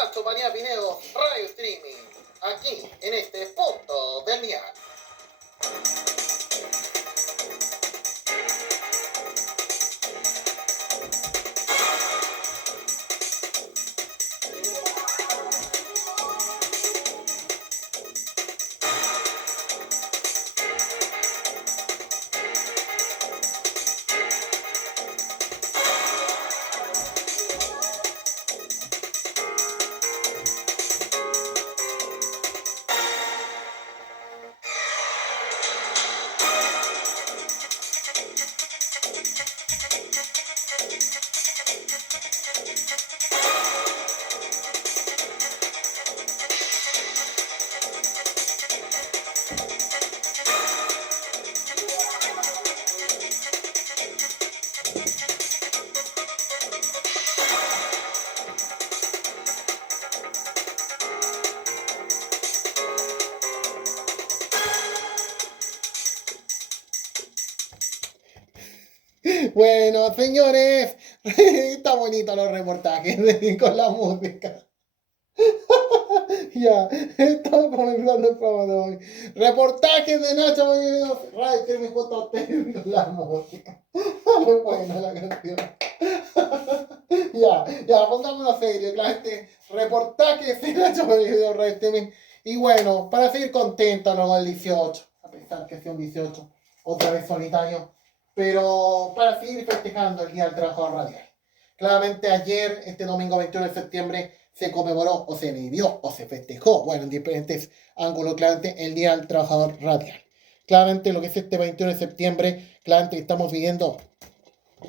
caso María Pinedo Radio Streaming, aquí en este punto del día. Bueno, señores, está bonito los reportajes con la música. Ya, estamos comenzando el programa de hoy. Reportajes de Nacho Radio que me junto a ustedes con la música. Qué buena la canción. Ya, pongámonos serio, claro, reportajes de Nacho Radio. Y bueno, para seguir contentos luego el 18, a pesar que sea un 18, otra vez solitario, pero para seguir festejando el Día del Trabajador Radial. Claramente ayer, este domingo 21 de septiembre, se conmemoró o se vivió o se festejó, bueno, en diferentes ángulos, claramente, el Día del Trabajador Radial. Claramente lo que es este 21 de septiembre, claramente estamos viviendo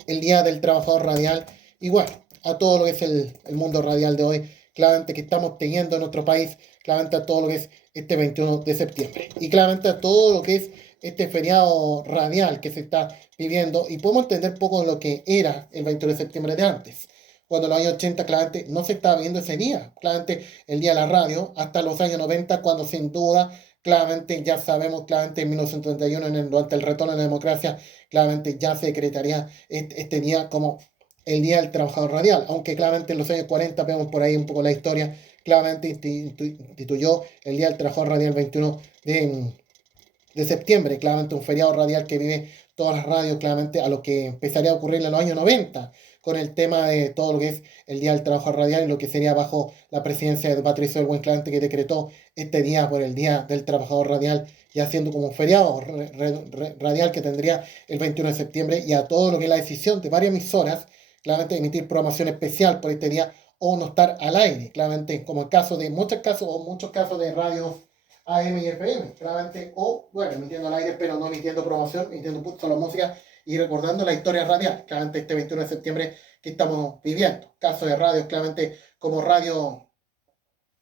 el Día del Trabajador Radial, igual a todo lo que es el mundo radial de hoy, claramente que estamos teniendo en nuestro país, claramente a todo lo que es este 21 de septiembre, y claramente a todo lo que es este feriado radial que se está viviendo, y podemos entender poco de lo que era el 21 de septiembre de antes. Cuando en los años 80 claramente no se estaba viendo ese día, claramente el día de la radio, hasta los años 90, cuando sin duda, claramente ya sabemos, claramente en 1931, durante el retorno de la democracia, claramente ya se decretaría este día como el Día del Trabajador Radial, aunque claramente en los años 40 vemos por ahí un poco la historia, claramente instituyó el Día del Trabajador Radial 21 de septiembre, claramente un feriado radial que vive todas las radios, claramente a lo que empezaría a ocurrir en los años 90, con el tema de todo lo que es el Día del Trabajo Radial y lo que sería bajo la presidencia de Patricio Elwin, claramente que decretó este día por el Día del Trabajador Radial, ya siendo como un feriado radial que tendría el 21 de septiembre, y a todo lo que es la decisión de varias emisoras, claramente emitir programación especial por este día o no estar al aire, claramente como el caso de muchos casos de radios AM y FM, claramente, o bueno, emitiendo al aire, pero no emitiendo promoción, emitiendo solo música y recordando la historia radial, claramente este 21 de septiembre que estamos viviendo. Casos de radios, claramente,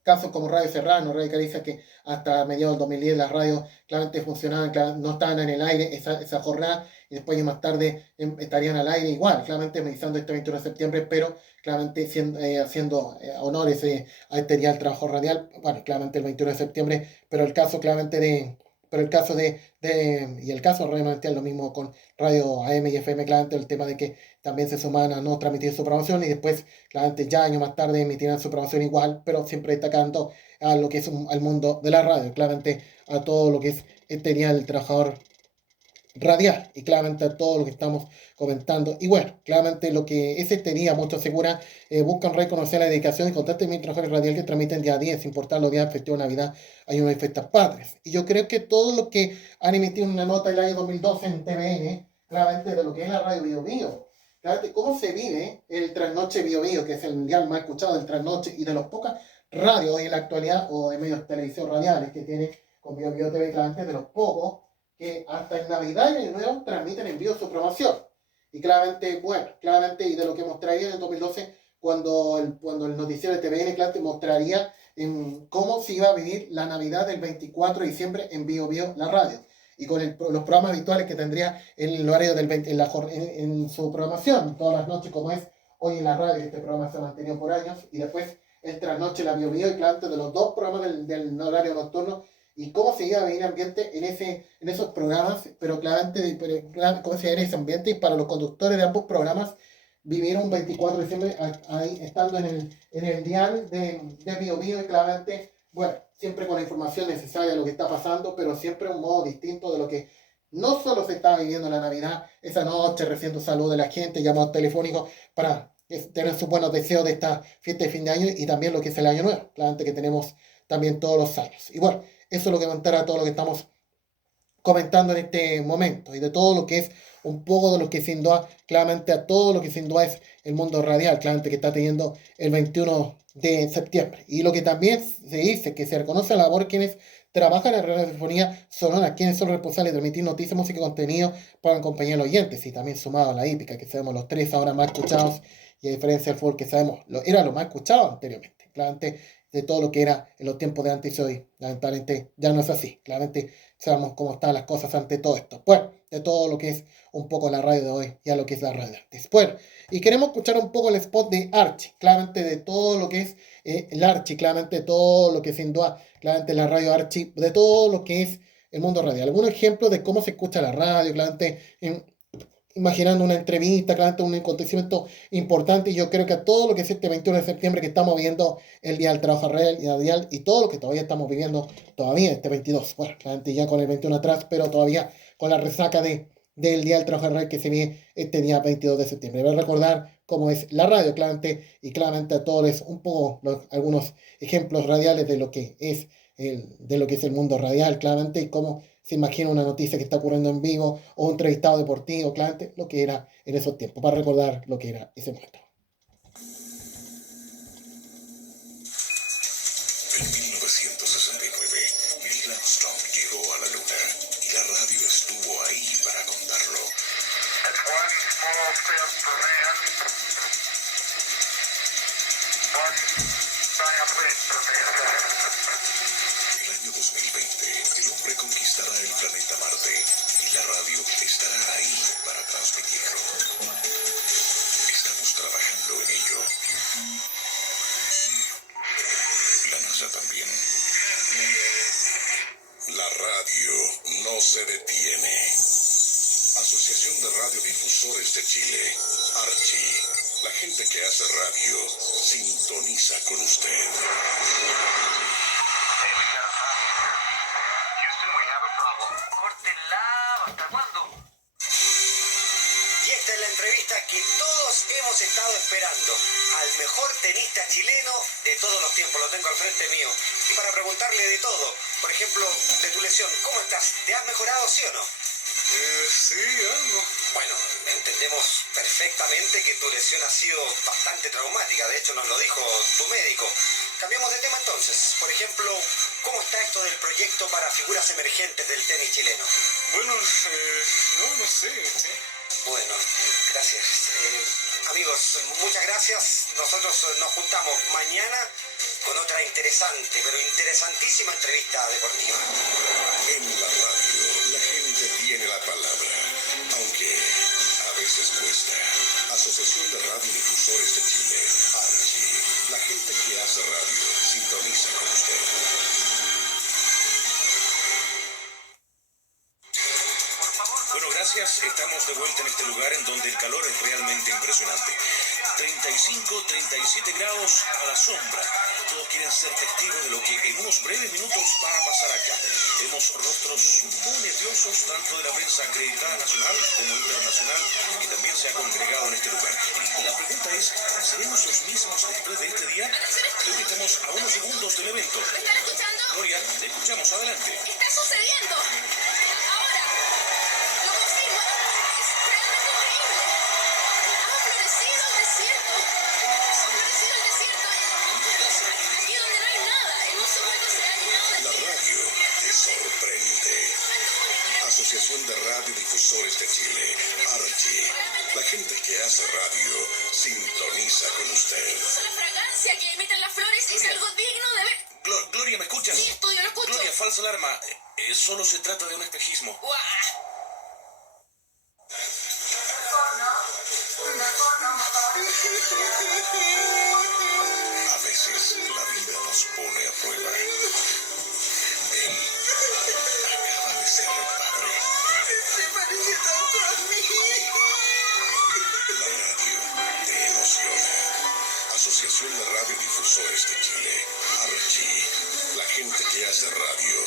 casos como Radio Serrano, Radio Caricia, que hasta mediados del 2010 las radios claramente funcionaban, no estaban en el aire esa jornada, y después más tarde estarían al aire igual, claramente meditando este 21 de septiembre, pero claramente haciendo honores a este día del trabajo radial, bueno, claramente el 21 de septiembre, pero el caso claramente y el caso realmente es lo mismo con Radio AM y FM, claramente el tema de que también se suman a no transmitir su programación y después, claramente ya años más tarde emitirán su programación igual, pero siempre destacando a lo que es al mundo de la radio, claramente a todo lo que es este día del trabajador radial y claramente a todo lo que estamos comentando. Y bueno, claramente lo que es este día, mucho asegura, buscan reconocer la dedicación y constante de trabajadores radial que transmiten día a día, sin importar los días festivos de Navidad, hay unas fiestas patrias. Y yo creo que todo lo que han emitido una nota el año 2012 en TVN, claramente de lo que es la radio Bio Bio, claramente cómo se vive el Trasnoche Bio Bio, que es el mundial más escuchado del Trasnoche y de las pocas radios hoy en la actualidad o de medios de televisión radiales que tiene con Bio Bio TV, claramente de los pocos que hasta en Navidad y Año Nuevo transmiten en vivo su promoción. Y claramente, y de lo que mostraría en el 2012, cuando el noticiero de TVN, claramente mostraría cómo se iba a vivir la Navidad del 24 de diciembre en Bio Bio, la radio. Y con los programas habituales que tendría en el horario en su programación, todas las noches, como es hoy en la radio, este programa se ha mantenido por años, y después el Trasnoche, la Bio Bio, y claramente de los dos programas del horario nocturno, y cómo se iba a venir ambiente en esos programas, pero claramente cómo se iba a venir ese ambiente, y para los conductores de ambos programas, vivir un 24 de diciembre ahí, estando en el dial de Bio Bio, y claramente, bueno, siempre con la información necesaria de lo que está pasando, pero siempre un modo distinto de lo que no solo se está viviendo la Navidad, esa noche recibiendo salud de la gente, llamados telefónicos para tener sus buenos deseos de esta fiesta de fin de año y también lo que es el año nuevo, claramente que tenemos también todos los años. Y bueno, eso es lo que comentará todo lo que estamos comentando en este momento y de todo lo que es un poco de lo que sin duda, claramente a todo lo que sin duda es el mundo radial, claramente que está teniendo el 21 de septiembre. Y lo que también se dice, que se reconoce la labor de quienes trabajan en radiofonía sonora, quienes son responsables de transmitir noticias, música y contenido para acompañar a los oyentes, y también sumado a la hípica, que sabemos los tres ahora más escuchados, y a diferencia del fútbol que sabemos, era lo más escuchado anteriormente, claramente de todo lo que era en los tiempos de antes y hoy, lamentablemente ya no es así, claramente sabemos cómo están las cosas ante todo esto. Bueno, de todo lo que es un poco la radio de hoy y a lo que es la radio de antes. Bueno, y queremos escuchar un poco el spot de Archie, claramente de todo lo que es el Archie, claramente todo lo que sin duda, claramente la radio Archie, de todo lo que es el mundo radial. Algunos ejemplos de cómo se escucha la radio, claramente imaginando una entrevista, claramente un acontecimiento importante, y yo creo que a todo lo que es este 21 de septiembre que estamos viviendo, el Día del Trabajo Radial y todo lo que todavía estamos viviendo todavía este 22, bueno, claramente ya con el 21 atrás, pero todavía con la resaca del Día del Trabajo Radial que se viene este día 22 de septiembre. Voy a recordar cómo es la radio, claramente, y claramente a todos un poco algunos ejemplos radiales de lo que es de lo que es el mundo radial, claramente, y cómo se imagina una noticia que está ocurriendo en vivo o un entrevistado deportivo, claramente, lo que era en esos tiempos, para recordar lo que era ese momento. En 1969, Neil Armstrong llegó a la Luna y la radio estuvo ahí para contarlo. It's one small step for man, one giant leap for mankind. El año 2020, el hombre conquistará el planeta Marte y la radio estará ahí para transmitirlo. Estamos trabajando en ello. La NASA también. La radio no se detiene. Asociación de Radiodifusores de Chile, Archie. La gente que hace radio sintoniza con usted. Houston, we have a problem. Córtenla, ¿hasta cuándo? Y esta es la entrevista que todos hemos estado esperando al mejor tenista chileno de todos los tiempos. Lo tengo al frente mío. Y para preguntarle de todo, por ejemplo, de tu lesión, ¿cómo estás? ¿Te has mejorado, sí o no? Sí, algo. Bueno, entendemos perfectamente que tu lesión ha sido bastante traumática. De hecho, nos lo dijo tu médico. Cambiamos de tema entonces. Por ejemplo, ¿cómo está esto del proyecto para figuras emergentes del tenis chileno? Bueno, no sé. ¿Sí? Bueno, gracias. Amigos, muchas gracias. Nosotros nos juntamos mañana con otra interesante, pero interesantísima entrevista deportiva. En la radio, la gente tiene la palabra, aunque a veces cuesta. Asociación de Radiodifusores de Chile, Archie. La gente que hace radio sintoniza con usted. Bueno, gracias. Estamos de vuelta en este lugar en donde el calor es realmente impresionante. 35, 37 grados a la sombra. Todos quieren ser testigos de lo que en unos breves minutos va a pasar acá. Tenemos rostros muy nerviosos, tanto de la prensa acreditada nacional como internacional, que también se ha congregado en este lugar. Y la pregunta es, ¿seremos los mismos después de este día? Creo que estamos a unos segundos del evento. ¿Me están escuchando? Gloria, te escuchamos. Adelante. ¡Está sucediendo! Ahora, lo confirmo, es realmente increíble. Ha florecido el desierto. Ha florecido el desierto. Aquí donde no hay nada, en un segundo se ha llenado de La vida. radio te sorprende. Asociación de Radiodifusores de Chile, Archie. La gente que hace radio sintoniza con usted. La fragancia que emiten las flores es algo digno de ver. Gloria, ¿me escuchas? Sí, estudio, lo escucho. Gloria, falsa alarma. Solo se trata de un espejismo. ¡Guau! A veces la vida nos pone a prueba. Él acaba de ser padre. Se parece tanto a mí. La radio Asociación de Radiodifusores de Chile, Archie. La gente que hace radio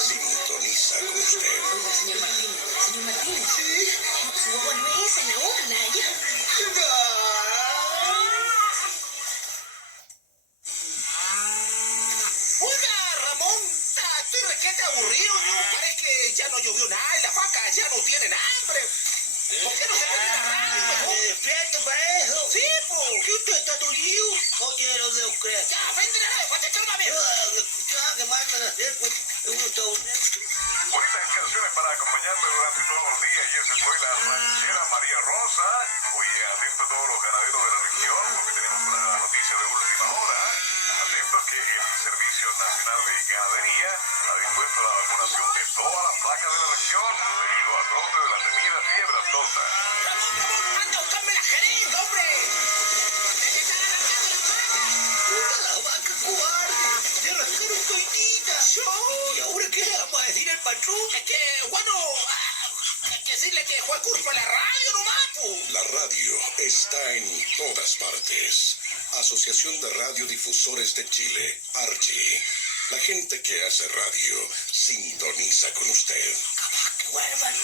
sintoniza con usted. Oiga, señor Martínez. Sí. Su guagua no es esa, la otra, la de allá. Oiga, Ramón, estoy requete aburrido, ¿no? Parece que ya no llovió nada y las vacas ya no tienen hambre. ¿Por qué no se prende la radio mejor? ¿Despierto para eso? Sí, po. ¿Qué usted está tullido? Oye, no se lo creas. Ya, vende la radio, para echar una mierda. Ya, ¿qué mandan a hacer? Pues, uno está aburrido. Bonitas canciones para acompañarme durante todos los días y esa fue la ranchera María Rosa. Oye, atento a todos los ganaderos de la región porque tenemos una noticia de última hora. Atentos que el Servicio Nacional de Ganadería ha dispuesto la vacunación de todas las vacas de la región debido a brote de la temida fiebre aftosa. Ramón, anda a buscarme la jeringa, hombre. ¡Se están arrancando las vacas! ¡Puta, la vaca cobarde! ¡Se arrancaron toditas! ¿Y ahora qué le vamos a decir al patrón? Es que, bueno, hay que decirle que fue culpa de la radio nomás, po. La radio está en todas partes. Asociación de Radiodifusores de Chile, Archie. La gente que hace radio sintoniza con usted. Capaz que vuelvan.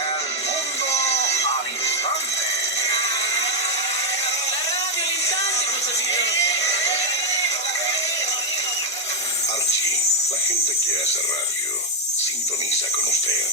El mundo al instante. La radio al instante, profesor. Archie, la gente que hace radio sintoniza con usted.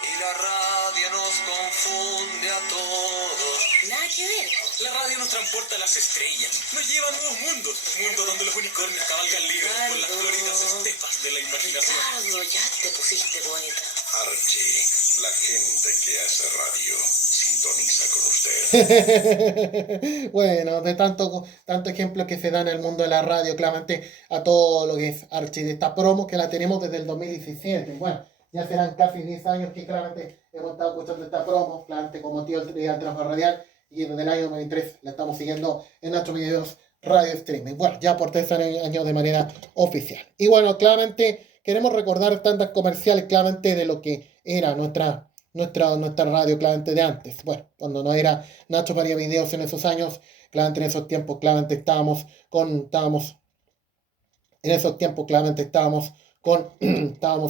Y la radio nos confunde a todos. Nada que ver. La radio nos transporta a las estrellas, nos lleva a nuevos mundos, mundos donde los unicornios cabalgan libres por las floridas estepas de la imaginación. Ricardo, ya te pusiste poeta. Archie, la gente que hace radio sintoniza con usted. Bueno, de tanto ejemplo que se da en el mundo de la radio, claramente a todo lo que es Archie, de esta promo que la tenemos desde el 2017. Bueno, ya serán casi 10 años que claramente hemos estado escuchando esta promo, claramente como tío del trabajo radial, y desde el año 2003 la estamos siguiendo en nuestros videos radio streaming. Bueno, ya por 3 años de manera oficial. Y bueno, claramente queremos recordar tantas comerciales claramente de lo que era nuestra radio claramente de antes. Bueno, cuando no era Nacho María Videos en esos años, claramente en esos tiempos claramente estábamos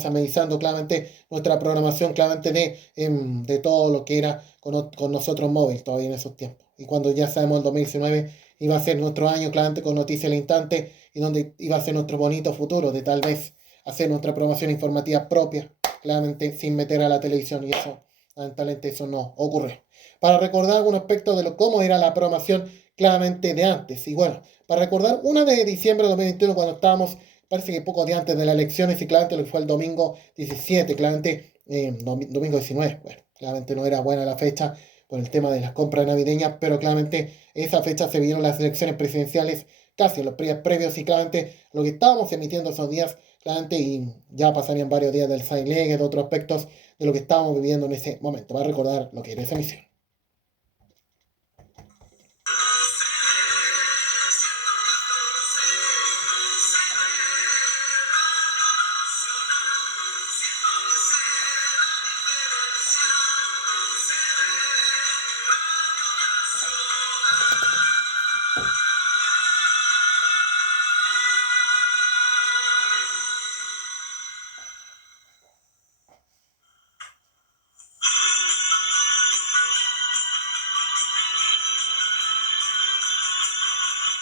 amenizando claramente nuestra programación claramente de todo lo que era con nosotros móvil todavía en esos tiempos. Y cuando ya sabemos el 2019 iba a ser nuestro año claramente con Noticias al Instante y donde iba a ser nuestro bonito futuro de tal vez hacer nuestra programación informativa propia, claramente sin meter a la televisión, y eso, lamentablemente eso no ocurre. Para recordar algún aspecto de cómo era la programación claramente de antes. Y bueno, para recordar 1 de diciembre de 2021 cuando estábamos, parece que poco días antes de las elecciones, y claramente lo que fue el domingo 17, claramente domingo 19, bueno, claramente no era buena la fecha por el tema de las compras navideñas, pero claramente esa fecha se vieron las elecciones presidenciales casi en los días previos, y claramente lo que estábamos emitiendo esos días, claramente, y ya pasarían varios días del Sign League, de otros aspectos de lo que estábamos viviendo en ese momento. Va a recordar lo que era esa emisión.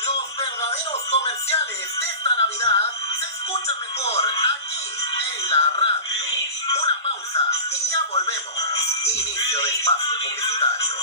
Los verdaderos comerciales de esta Navidad se escuchan mejor aquí en la radio. Una pausa y ya volvemos. Inicio de espacio publicitario.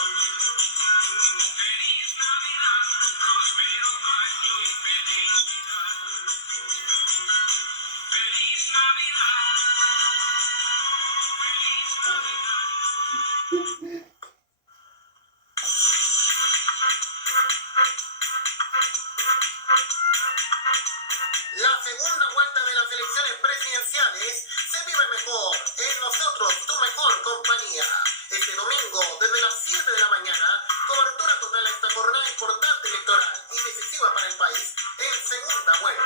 La segunda vuelta de las elecciones presidenciales se vive mejor en Nosotros, tu mejor compañía. Este domingo, desde las 7 de la mañana, cobertura total a esta jornada importante electoral y decisiva para el país en segunda vuelta.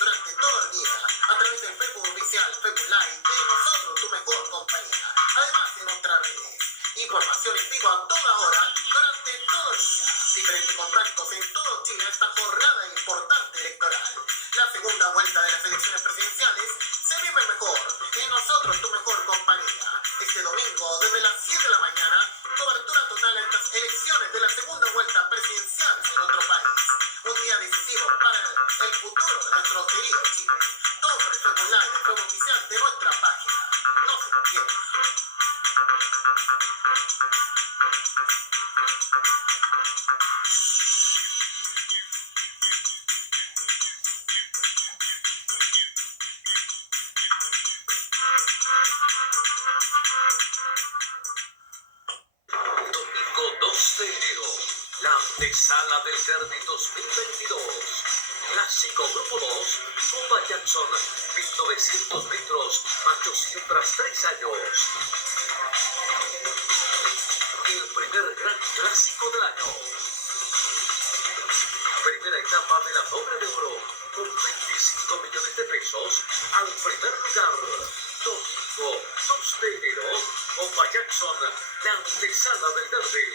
Durante todo el día a través del Facebook oficial, Facebook Live de nosotros, tu mejor compañía. Además de nuestras redes. Información en vivo a toda hora durante todo el día. Diferentes contactos en todo Chile a esta jornada importante electoral. La segunda vuelta de las elecciones presidenciales se vive mejor en nosotros, tu mejor compañía. Este domingo, desde las 7 de la mañana, cobertura total a estas elecciones de la segunda vuelta presidencial en nuestro país. Un día decisivo para el futuro de nuestro querido Chile. Todo por el Facebook Live, el juego oficial de nuestra página. No se lo pierdan. Domingo 2 de enero, la antesala del Derby 2022. Clásico Grupo 2, Copa Jackson, 1900 metros, machos y hembras 3 años. El primer gran clásico del año. Primera etapa de la doble de oro, con 25 millones de pesos al primer lugar. Domingo 2 de enero, Copa Jackson, la antesala del Derby.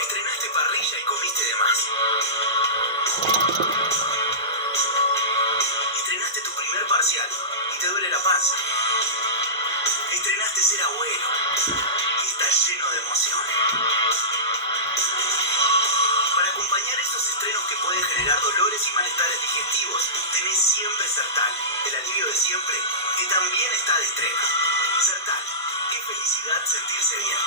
¿Estrenaste parrilla y comiste de más? ¿Estrenaste tu primer parcial y te duele la panza? ¿Estrenaste ser abuelo y estás lleno de emociones? Para acompañar esos estrenos que pueden generar dolores y malestares digestivos, tenés siempre Sertal, el alivio de siempre, que también está de estreno. Sertal, qué felicidad sentirse bien.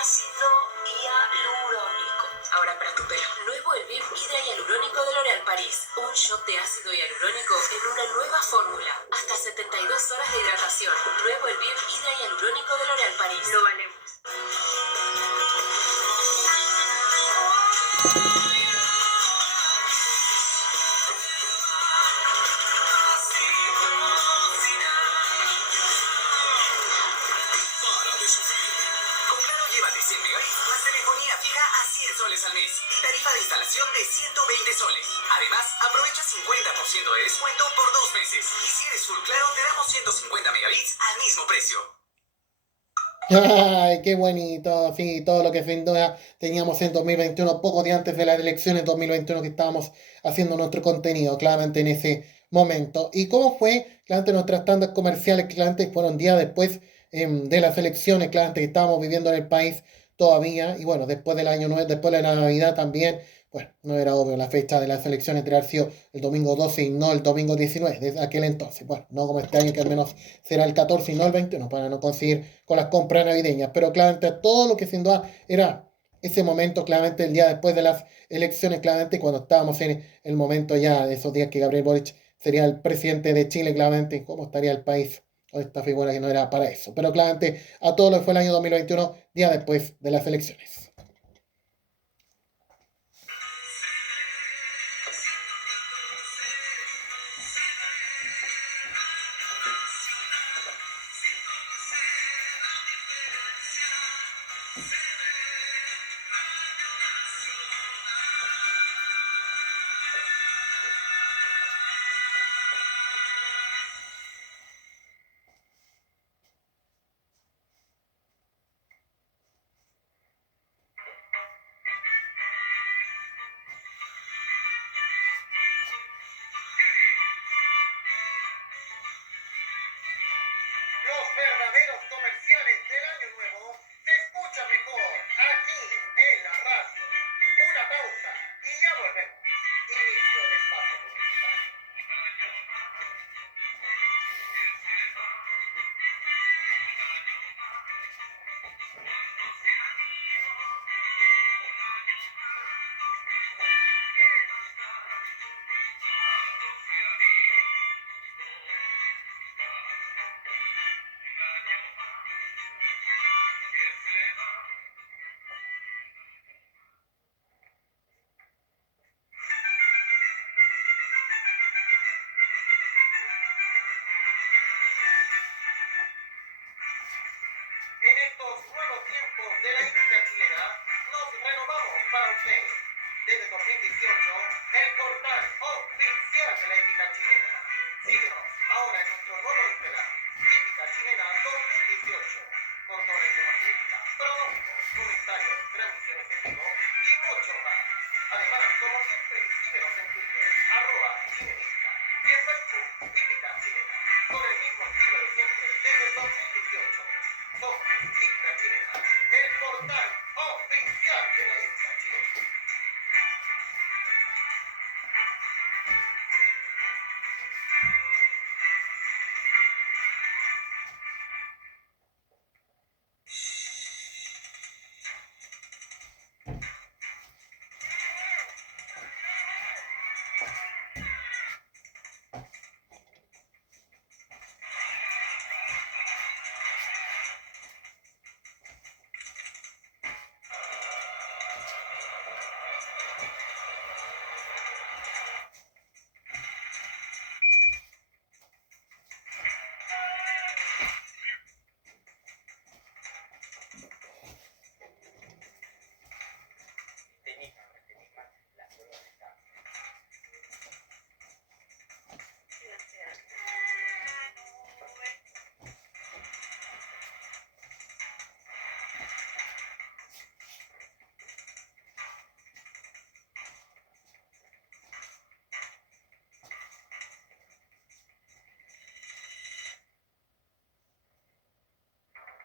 Ácido hialurónico. Ahora para tu pelo. Nuevo Elviv Hidra Hialurónico de L'Oréal París. Un shot de ácido hialurónico en una nueva fórmula. Hasta 72 horas de hidratación. Nuevo Elviv Hidra Hialurónico de L'Oréal París. Lo valemos. Para de sufrir. Con Claro, llévate 100 megabits más telefonía fija a 100 soles al mes y tarifa de instalación de 120 soles. Además, aprovecha 50% de descuento por 2 meses. Y si eres full Claro, te damos 150 megabits al mismo precio. Ay, qué bonito, sí, todo lo que sin duda teníamos en 2021, poco días antes de las elecciones 2021 que estábamos haciendo nuestro contenido, claramente en ese momento. ¿Y cómo fue? Claramente nuestras tandas comerciales, claramente fueron días después de las elecciones, claramente que estábamos viviendo en el país todavía, y bueno, después del año 9, después de la Navidad también, bueno, no era obvio la fecha de las elecciones, debería haber sido el domingo 12 y no el domingo 19, desde aquel entonces. Bueno, no como este año que al menos será el 14 y no el 21, para no conseguir con las compras navideñas. Pero claramente todo lo que sin duda era ese momento, claramente el día después de las elecciones, claramente cuando estábamos en el momento ya de esos días que Gabriel Boric sería el presidente de Chile, claramente cómo estaría el país con esta figura que no era para eso. Pero claramente a todo lo que fue el año 2021, día después de las elecciones. 2018, el portal oficial de la ética chilena. Síguenos ahora en nuestro nuevo Instagram, Ética Chilena 2018, cordones de magnífica, productos, comentarios, transmisiones en vivo y mucho más. Además, como siempre, síguenos en Twitter, @chilenista, y en Facebook, Ética Chilena, con el mismo estilo de siempre desde 2018. Somos Ética Chilena, el portal oficial de la ética chilena.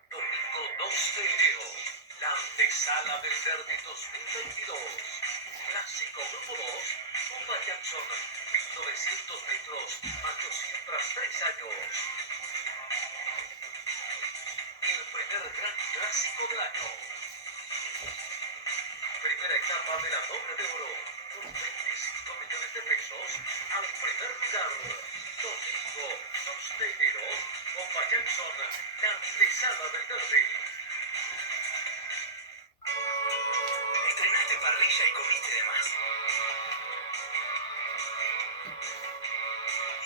Domingo 2 de enero, la antesala del Derby 2022. Clásico Grupo 2, Copa Jackson, 1900 metros, machos y hembras 3 años. El primer gran clásico del año. Primera etapa de la doble de oro, con 25 millones de pesos al primer lugar. Domingo 2 de enero, Copa Jackson, la antesala del Derby. Estrenaste parrilla y comiste de más.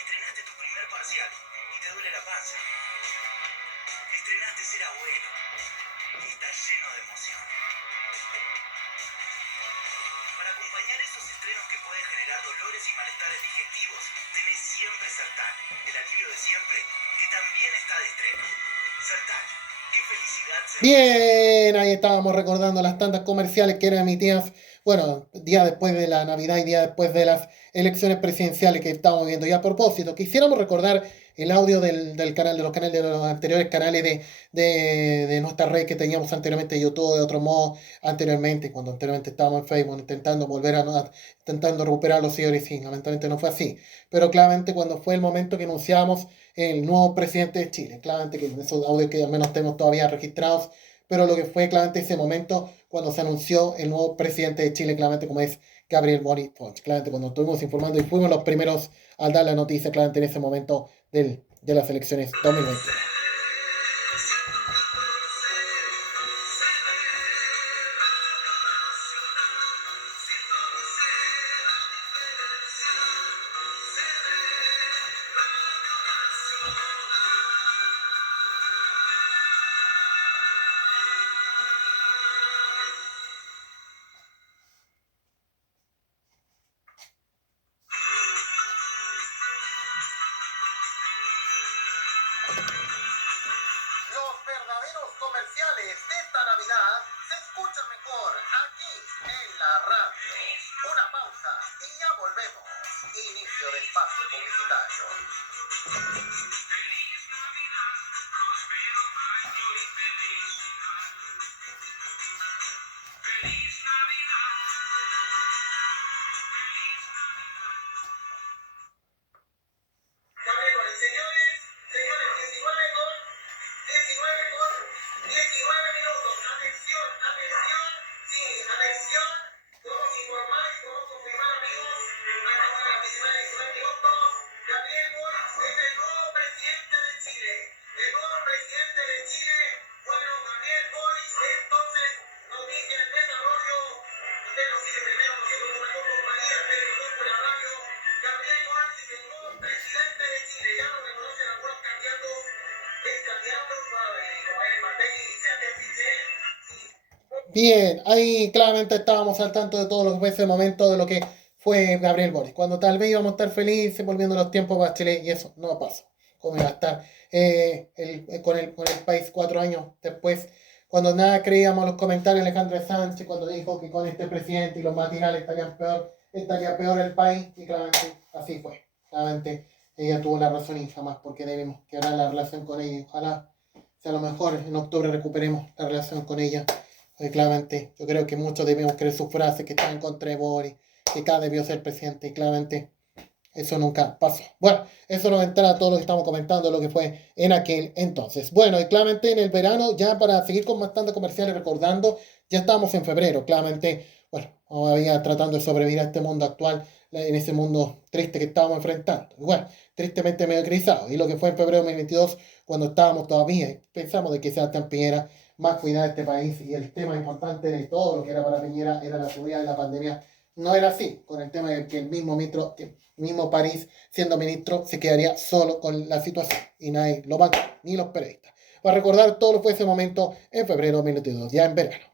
Estrenaste tu primer parcial y te duele la panza. Estrenaste ser abuelo y estás lleno de emoción. Para acompañar esos estrenos que pueden generar dolores y malestares digestivos, tenés siempre Sertal, el alivio de siempre, que también está de estreno. Sertal, qué felicidad. Bien, ahí estábamos recordando las tantas comerciales que eran emitidas, bueno, día después de la Navidad y día después de las elecciones presidenciales que estábamos viendo. Y a propósito, quisiéramos recordar el audio del canal, de los anteriores canales de nuestra red que teníamos anteriormente, YouTube, de otro modo, cuando anteriormente estábamos en Facebook, intentando recuperar los seguidores, y lamentablemente no fue así. Pero claramente cuando fue el momento que anunciamos el nuevo presidente de Chile, claramente que esos audios que al menos tenemos todavía registrados, pero lo que fue claramente ese momento cuando se anunció el nuevo presidente de Chile, claramente como es Gabriel Boric, claramente cuando estuvimos informando y fuimos los primeros al dar la noticia, claramente en ese momento de las elecciones 2020. Los verdaderos comerciales de esta Navidad se escuchan mejor aquí en la radio. Una pausa y ya volvemos. Inicio de espacio publicitario. Bien, ahí claramente estábamos al tanto de todo lo que fue ese momento de lo que fue Gabriel Boric, cuando tal vez íbamos a estar felices volviendo los tiempos para Chile y eso no pasó. ¿Cómo iba a estar con el país 4 años después? Cuando nada creíamos los comentarios de Alejandro Sánchez, cuando dijo que con este presidente y los matinales estaría peor el país, y claramente así fue. Claramente ella tuvo la razón y jamás porque debemos quebrar la relación con ella. Ojalá sea lo mejor, en octubre recuperemos la relación con ella. Porque claramente yo creo que muchos debemos creer sus frases que están en contra de Boris, que cada debió ser presidente, y claramente eso nunca pasó. Bueno, eso nos entra a todo lo que estamos comentando, lo que fue en aquel entonces. Bueno, y claramente en el verano, ya para seguir con bastante comerciales, recordando, ya estamos en febrero, claramente, bueno, todavía tratando de sobrevivir a este mundo actual, en ese mundo triste que estábamos enfrentando. Y bueno, tristemente medio crisado. Y lo que fue en febrero de 2022, cuando estábamos todavía, pensamos de que Sebastián Piñera más cuidar este país, y el tema importante de todo lo que era para Piñera era la seguridad de la pandemia. No era así, con el tema de que el mismo París, siendo ministro, se quedaría solo con la situación y nadie lo bancó, ni los periodistas. Para recordar todo lo que fue ese momento en febrero de 2022, ya en verano.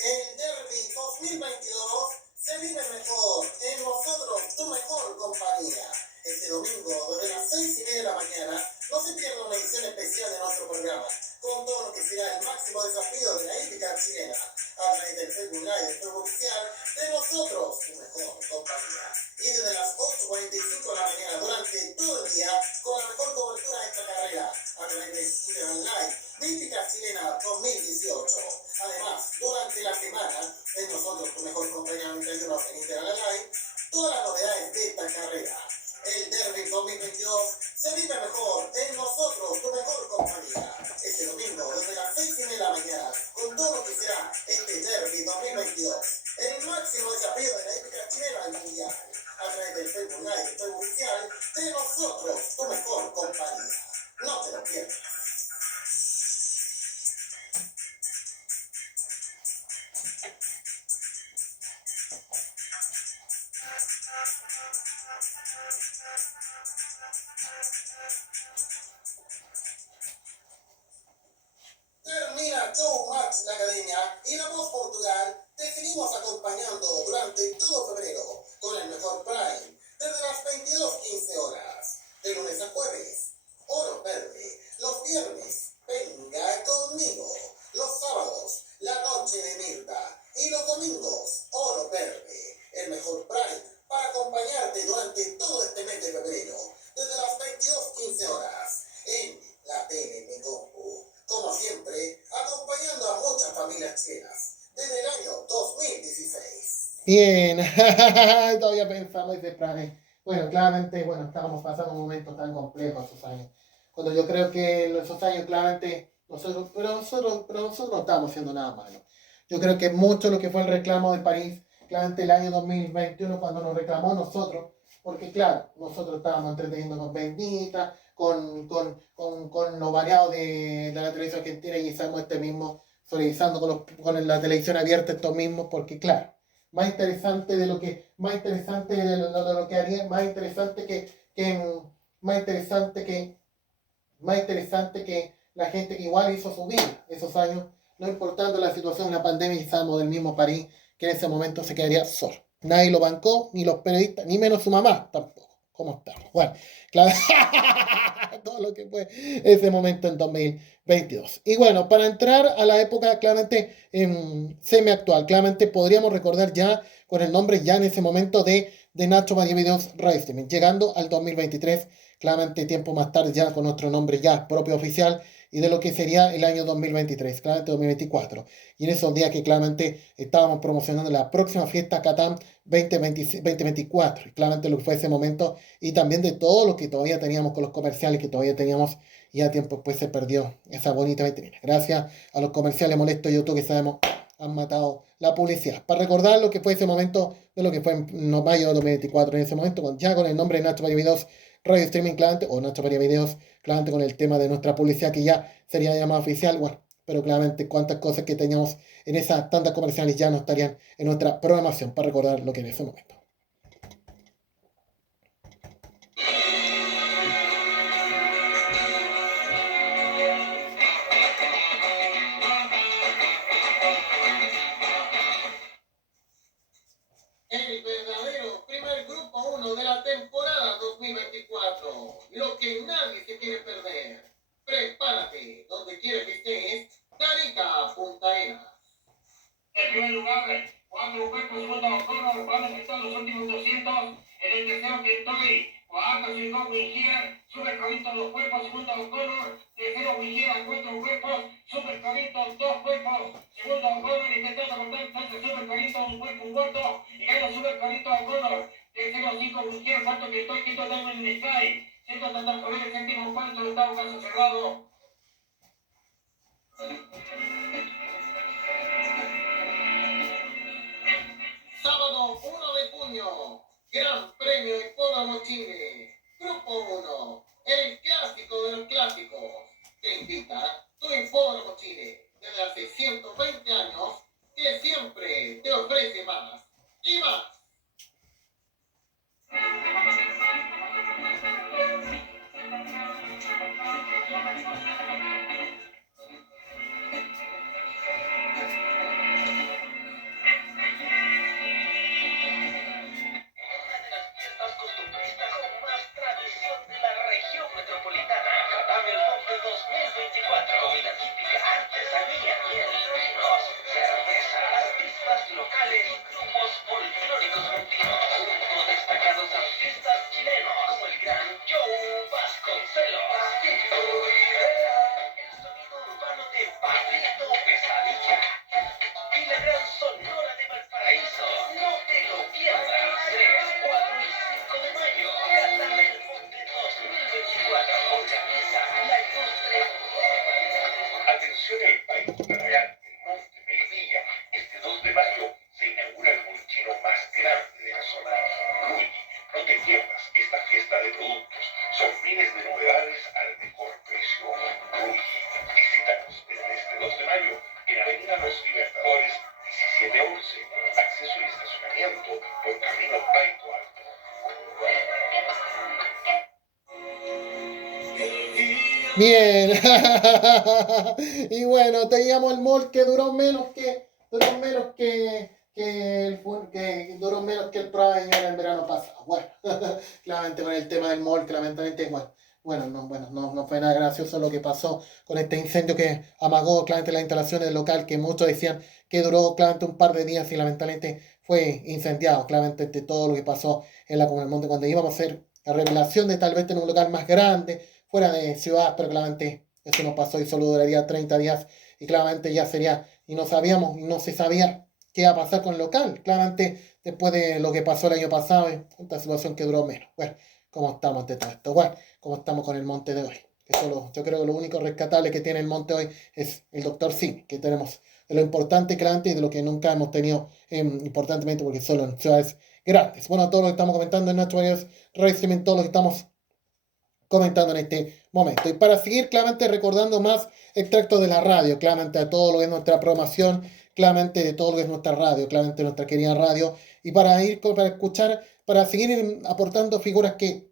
El Derby 2022 se vive mejor en nosotros, tu mejor compañía. Este domingo, desde las 6:30 de la mañana, no se pierda una edición especial de nuestro programa, con todo lo que será el máximo desafío de la hípica chilena, a través del Facebook Live, el Facebook oficial de nosotros, tu mejor compañía. Y desde las 8:45 de la mañana, durante todo el día, con la mejor cobertura de esta carrera, a través del Instagram Live, de hípica chilena 2018. Además, durante la semana, en nosotros, tu mejor compañía, en Instagram Live, todas las novedades de esta carrera. El Derby 2022 se vive mejor en nosotros, tu mejor compañía. Este domingo, desde las 6:30 de la mañana, con todo lo que será este Derby 2022, el máximo desafío de la épica chilena al mundial, a través del Facebook Live, el Facebook oficial de nosotros, tu mejor compañía. No te lo pierdas. Termina Showmatch la Academia y La Voz Portugal. Te seguimos acompañando durante todo febrero con el mejor prime desde las 22:15 horas, de lunes a jueves. Oro Verde, los viernes, venga conmigo. Los sábados, la noche de Mirta. Y los domingos, Oro Verde, el mejor prime para acompañarte durante todo este mes de febrero, desde las 22:15 horas, en la TNT Compu. Como siempre, acompañando a muchas familias chilenas desde el año 2016. Bien, todavía pensamos ese plan. Bueno, claramente, estábamos pasando un momento tan complejo esos años. Cuando yo creo que en esos años, claramente, nosotros no estábamos haciendo nada malo. Yo creo que mucho lo que fue el reclamo de París, claramente el año 2021, cuando nos reclamó nosotros, porque claro, nosotros estábamos entreteniéndonos bendita, con lo variado de la televisión argentina, y estamos solidarizando con la televisión abierta estos mismos, porque claro, más interesante que la gente que igual hizo su vida esos años, no importando la situación de la pandemia, y estábamos del mismo París, que en ese momento se quedaría solo. Nadie lo bancó, ni los periodistas, ni menos su mamá tampoco. ¿Cómo estamos? Bueno, claro, todo lo que fue ese momento en 2022. Y bueno, para entrar a la época claramente semi-actual, claramente podríamos recordar ya con el nombre ya en ese momento de Nacho María Videos Racing, llegando al 2023, claramente tiempo más tarde ya con otro nombre ya propio oficial, y de lo que sería el año 2023, claramente 2024. Y en esos días que claramente estábamos promocionando la próxima fiesta Catam 2024, y claramente lo que fue ese momento, y también de todo lo que todavía teníamos con los comerciales que todavía teníamos, y a tiempo después se perdió esa bonita vitrina. Gracias a los comerciales molestos y otros que sabemos han matado la publicidad. Para recordar lo que fue ese momento, de lo que fue en mayo de 2024, en ese momento, ya con el nombre de Nacho Paria Videos Radio Streaming, claramente, o Nacho Paria Videos, claramente con el tema de nuestra publicidad que ya sería llamada oficial, bueno, pero claramente cuántas cosas que teníamos en esas tantas comerciales ya no estarían en nuestra programación, para recordar lo que en ese momento. El verdadero primer grupo 1 de la temporada 2024. Lo que nadie se quiere perder. Prepárate, donde quiera que estés. Tarica Punta Arenas. En primer lugar, cuatro cuerpos, segundo O'Connor, van a efectuar los últimos 200. En el tercero que estoy, cuarto llegó Wilgier, super carito 2 cuerpos, segundo O'Connor, tercero Wilgier a 4 cuerpos, super carito 2 cuerpos, segundo O'Connor, intentando cortar entonces super carito 1 cuerpo, un cuarto, y gana super carito O'Connor, tercero 5 Wilgier, cuarto que estoy, quinto Diamond in the Sky, siento tratar con el séptimo cuarto, octavo caso cerrado. Sábado 1 de junio, Gran Premio Hipódromo Chile, Grupo 1, el clásico de los clásicos. Te invita tu Hipódromo Chile, desde hace 120 años, que siempre te ofrece más y más. Comida típica, artesanía, miel, vinos, cervezas, pistas locales, grupos folclóricos montinos, junto a destacados artistas chilenos, como el gran Joe Vasconcelos. El sonido urbano de Pablito Pesadilla y la gran sonora de Valparaíso. No te lo pierdas. 3, 4 y 5 de mayo. Catam El Monte 2024. Organiza la industria. Atención al país Taragán, el Monte Melipilla. Este 2 de mayo se inaugura el molchino más grande de la zona. Uy, no te pierdas esta fiesta de productos. Son miles de novedades al mejor precio. Uy, visítanos desde este 2 de mayo en Avenida Los Libertadores 1711. Acceso y estacionamiento por Camino Paito Alto. Bien. Y bueno, teníamos el mall que duró menos que el prueba en el verano pasado. Bueno, claramente con el tema del mall, claramente, no fue nada gracioso lo que pasó con este incendio que amagó claramente las instalaciones del local, que muchos decían que duró claramente un par de días y lamentablemente fue incendiado. Claramente de todo lo que pasó en la Comuna del Monte cuando íbamos a hacer la revelación de tal vez tener un local más grande fuera de ciudad, pero claramente eso no pasó y solo duraría 30 días y claramente ya sería, y no sabíamos y no se sabía qué iba a pasar con el local, claramente después de lo que pasó el año pasado, esta situación que duró menos. Bueno, ¿cómo estamos ante todo esto? Bueno, ¿cómo estamos con el monte de hoy? Yo creo que lo único rescatable que tiene el monte hoy es el Dr. Simi, que tenemos de lo importante claramente y de lo que nunca hemos tenido importantemente porque solo en ciudades grandes. Bueno, todo lo que estamos comentando en nuestro Radio Streaming, todo lo que estamos comentando en este momento. Y para seguir claramente recordando más extractos de la radio, claramente de todo lo que es nuestra programación, claramente de todo lo que es nuestra radio, claramente nuestra querida radio, y para escuchar, para seguir aportando figuras que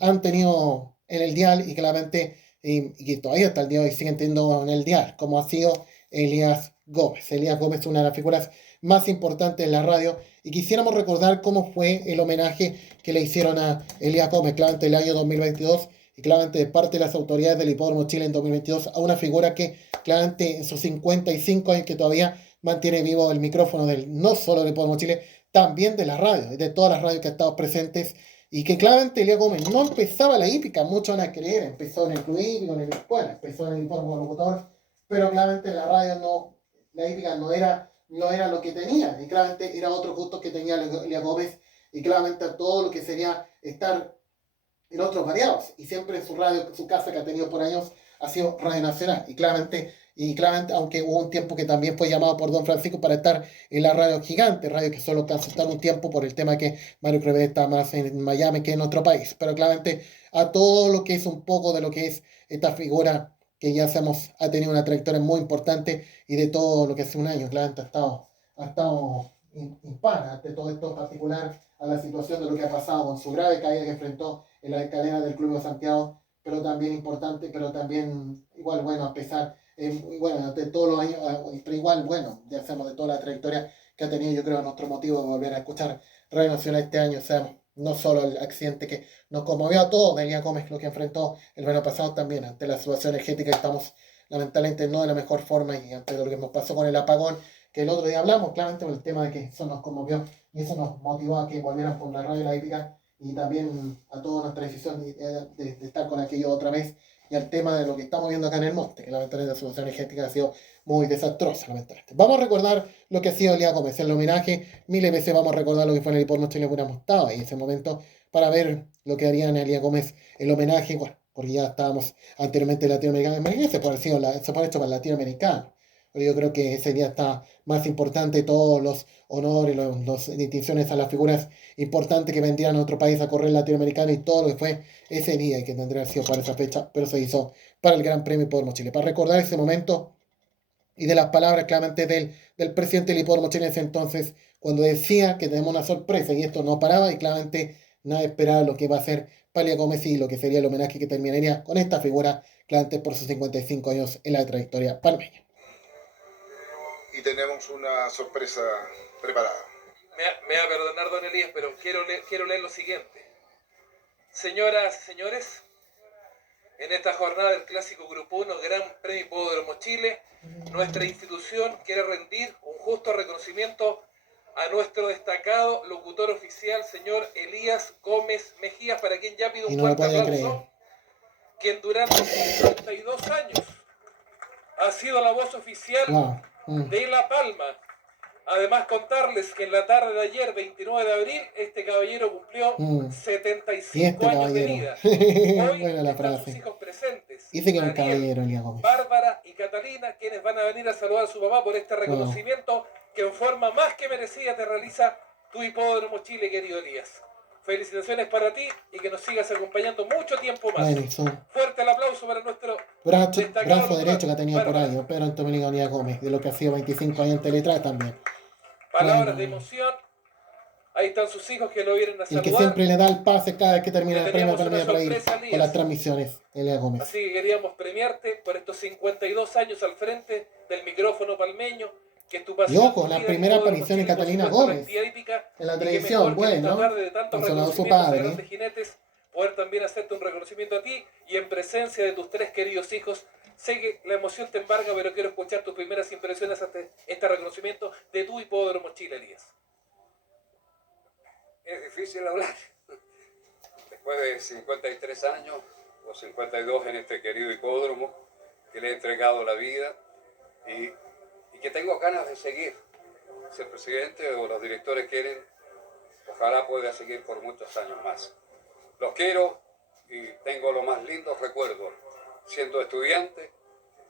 han tenido en el dial y claramente y que todavía hasta el día de hoy siguen teniendo en el dial, como ha sido Elías Gómez. Elías Gómez es una de las figuras más importantes en la radio y quisiéramos recordar cómo fue el homenaje que le hicieron a Elías Gómez, claramente el año 2022 y claramente de parte de las autoridades del Hipódromo Chile en 2022 a una figura que claramente en sus 55 años que todavía mantiene vivo el micrófono del no solo del Hipódromo Chile, también de la radio, de todas las radios que han estado presentes y que claramente Elías Gómez no empezaba la hípica, muchos van a creer, empezó en el club hípico, bueno, empezó en el hipódromo locutor, pero claramente la radio no, la hípica no era lo que tenía, y claramente era otro gusto que tenía Elías Gómez, y claramente todo lo que sería estar en otros variados, y siempre en su radio, su casa que ha tenido por años, ha sido Radio Nacional, y claramente, aunque hubo un tiempo que también fue llamado por Don Francisco para estar en la radio gigante, radio que solo alcanzó a estar un tiempo por el tema que Mario Crevé está más en Miami que en otro país, pero claramente a todo lo que es un poco de lo que es esta figura que ya sabemos ha tenido una trayectoria muy importante y de todo lo que hace un año, claramente ha estado impar ante todo esto, en particular a la situación de lo que ha pasado con su grave caída que enfrentó en la escalera del Club de Santiago, pero también importante, pero también igual bueno, a pesar, bueno, de todos los años, pero igual bueno, ya sabemos de toda la trayectoria que ha tenido, yo creo, nuestro motivo de volver a escuchar Radio Nacional este año, sabemos, no solo el accidente que nos conmovió a todos de Elías Gómez, lo que enfrentó el verano pasado también, ante la situación energética que estamos lamentablemente no de la mejor forma y ante lo que nos pasó con el apagón, que el otro día hablamos, claramente por el tema de que eso nos conmovió y eso nos motivó a que volvieran por la radio y la hípica y también a toda nuestra decisión de estar con aquello otra vez y al tema de lo que estamos viendo acá en el monte, que lamentablemente la situación energética ha sido muy desastrosa, lamentablemente. Vamos a recordar lo que ha sido Elías Gómez, el homenaje, miles de veces vamos a recordar lo que fue en el hipódromo Chile Pura Mostaba y ese momento para ver lo que harían a Elías Gómez el homenaje, bueno, porque ya estábamos anteriormente en latinoamericano, se puede haber hecho para el latinoamericano. Pero yo creo que ese día está más importante todos los honores, las distinciones a las figuras importantes que vendrían a otro país a correr latinoamericano y todo lo que fue ese día y que tendría sido para esa fecha, pero se hizo para el Gran Premio Hipódromo Chile. Para recordar ese momento y de las palabras claramente del presidente del Hipódromo Chile en ese entonces, cuando decía que tenemos una sorpresa y esto no paraba y claramente nadie esperaba lo que iba a hacer Elías Gómez y lo que sería el homenaje que terminaría con esta figura claramente por sus 55 años en la trayectoria palmeña. Y tenemos una sorpresa preparada. Me va a perdonar, don Elías, pero quiero leer lo siguiente. Señoras, señores, en esta jornada del Clásico Grupo 1, Gran Premio Hipódromo Chile, nuestra institución quiere rendir un justo reconocimiento a nuestro destacado locutor oficial, señor Elías Gómez Mejías, para quien ya pido un fuerte aplauso, quien durante 52 años ha sido la voz oficial de La Palma. Además, contarles que en la tarde de ayer, 29 de abril, este caballero cumplió 75 años de vida. Hoy están sus hijos presentes, Dice que era un caballero, Elías Gómez. Bárbara y Catalina, quienes van a venir a saludar a su papá por este reconocimiento que en forma más que merecida te realiza tu Hipódromo Chile, querido Elías. Felicitaciones para ti y que nos sigas acompañando mucho tiempo más. Fuerte el aplauso para nuestro brazo derecho que ha tenido por años, Pedro Antonio Elías Gómez, de lo que ha sido 25 años en Teletrack también. Palabras de emoción. Ahí están sus hijos que lo vienen a saludar. El que siempre le da el pase cada vez que termina el premio para ir con las transmisiones, Elías Gómez. Así que queríamos premiarte por estos 52 años al frente del micrófono palmeño. Que tu pasión, y ojo, la primera aparición de Catalina Gómez en la televisión, bueno, consolado su padre. De jinetes, poder también hacerte un reconocimiento a ti y en presencia de tus 3 queridos hijos. Sé que la emoción te embarga, pero quiero escuchar tus primeras impresiones ante este reconocimiento de tu Hipódromo Chile, Elías. Es difícil hablar. Después de 53 años, o 52 en este querido hipódromo, que le he entregado la vida y que tengo ganas de seguir. Si el presidente o los directores quieren, ojalá pueda seguir por muchos años más. Los quiero y tengo los más lindos recuerdos. Siendo estudiante,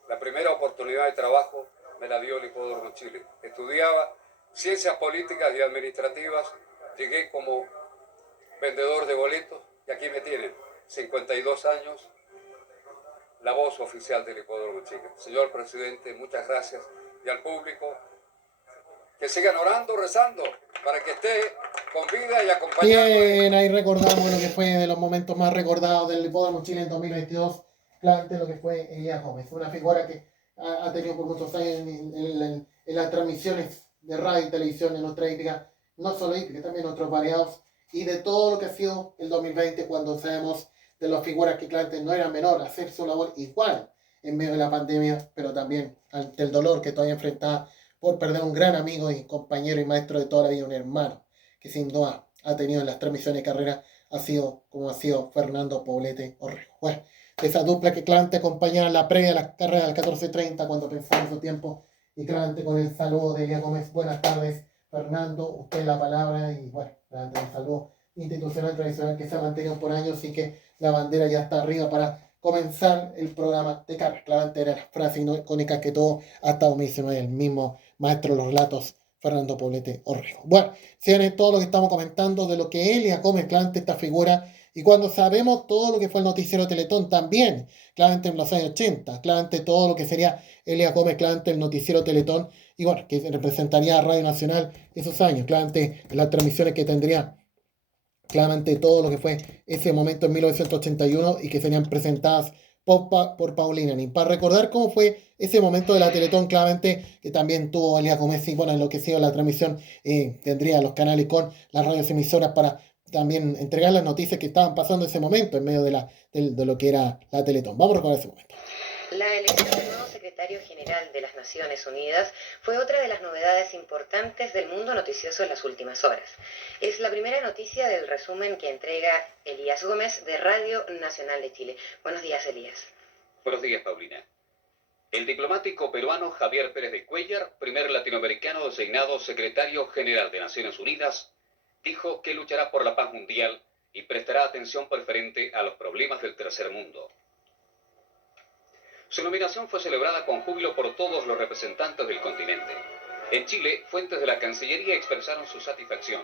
la primera oportunidad de trabajo me la dio el Hipódromo Chile. Estudiaba ciencias políticas y administrativas, llegué como vendedor de boletos y aquí me tienen, 52 años, la voz oficial del Hipódromo Chile. Señor presidente, muchas gracias. Y al público, que sigan orando, rezando, para que esté con vida y acompañando. Bien, ahí recordamos lo que fue de los momentos más recordados del Hipódromo Chile en 2022, claramente lo que fue Elías Gómez, una figura que ha tenido por muchos años en las transmisiones de radio y televisión en nuestra hípica, no solo hípica, también otros variados, y de todo lo que ha sido el 2020, cuando sabemos de las figuras que claramente no eran menores, hacer su labor igual en medio de la pandemia, pero también ante el dolor que todavía enfrentaba por perder un gran amigo y compañero y maestro de toda la vida, un hermano, que sin duda ha tenido en las transmisiones de carrera ha sido Fernando Poblete Orrego. Bueno, esa dupla que claramente acompañaba la previa de la carrera del 14:30 cuando pensaba en su tiempo, y claramente con el saludo de Elia Gómez. Buenas tardes, Fernando, usted la palabra, y bueno, claramente un saludo institucional tradicional que se ha mantenido por años, y que la bandera ya está arriba para comenzar el programa de carrera. Claramente era la frase icónica que todo hasta 2019 el mismo maestro de los relatos, Fernando Poblete Orrego. Bueno, sigan todo lo que estamos comentando de lo que Elia Gómez, claramente esta figura, y cuando sabemos todo lo que fue el noticiero Teletón también, claramente en los años 80, claramente todo lo que sería Elia Gómez, claramente el noticiero Teletón, y bueno, que representaría a Radio Nacional esos años, claramente las transmisiones que tendría, claramente todo lo que fue ese momento en 1981 y que serían presentadas por Paulina Nin. Para recordar cómo fue ese momento de la Teletón, claramente que también tuvo Elia Gómez, y bueno, en lo que ha sido la transmisión, tendría los canales con las radios emisoras para también entregar las noticias que estaban pasando en ese momento en medio de lo que era la Teletón. Vamos a recordar ese momento. La elección del nuevo secretario general de las Naciones Unidas fue otra de las novedades importantes del mundo noticioso en las últimas horas. Es la primera noticia del resumen que entrega Elías Gómez de Radio Nacional de Chile. Buenos días, Elías. Buenos días, Paulina. El diplomático peruano Javier Pérez de Cuéllar, primer latinoamericano designado secretario general de Naciones Unidas, dijo que luchará por la paz mundial y prestará atención preferente a los problemas del tercer mundo. Su nominación fue celebrada con júbilo por todos los representantes del continente. En Chile, fuentes de la Cancillería expresaron su satisfacción,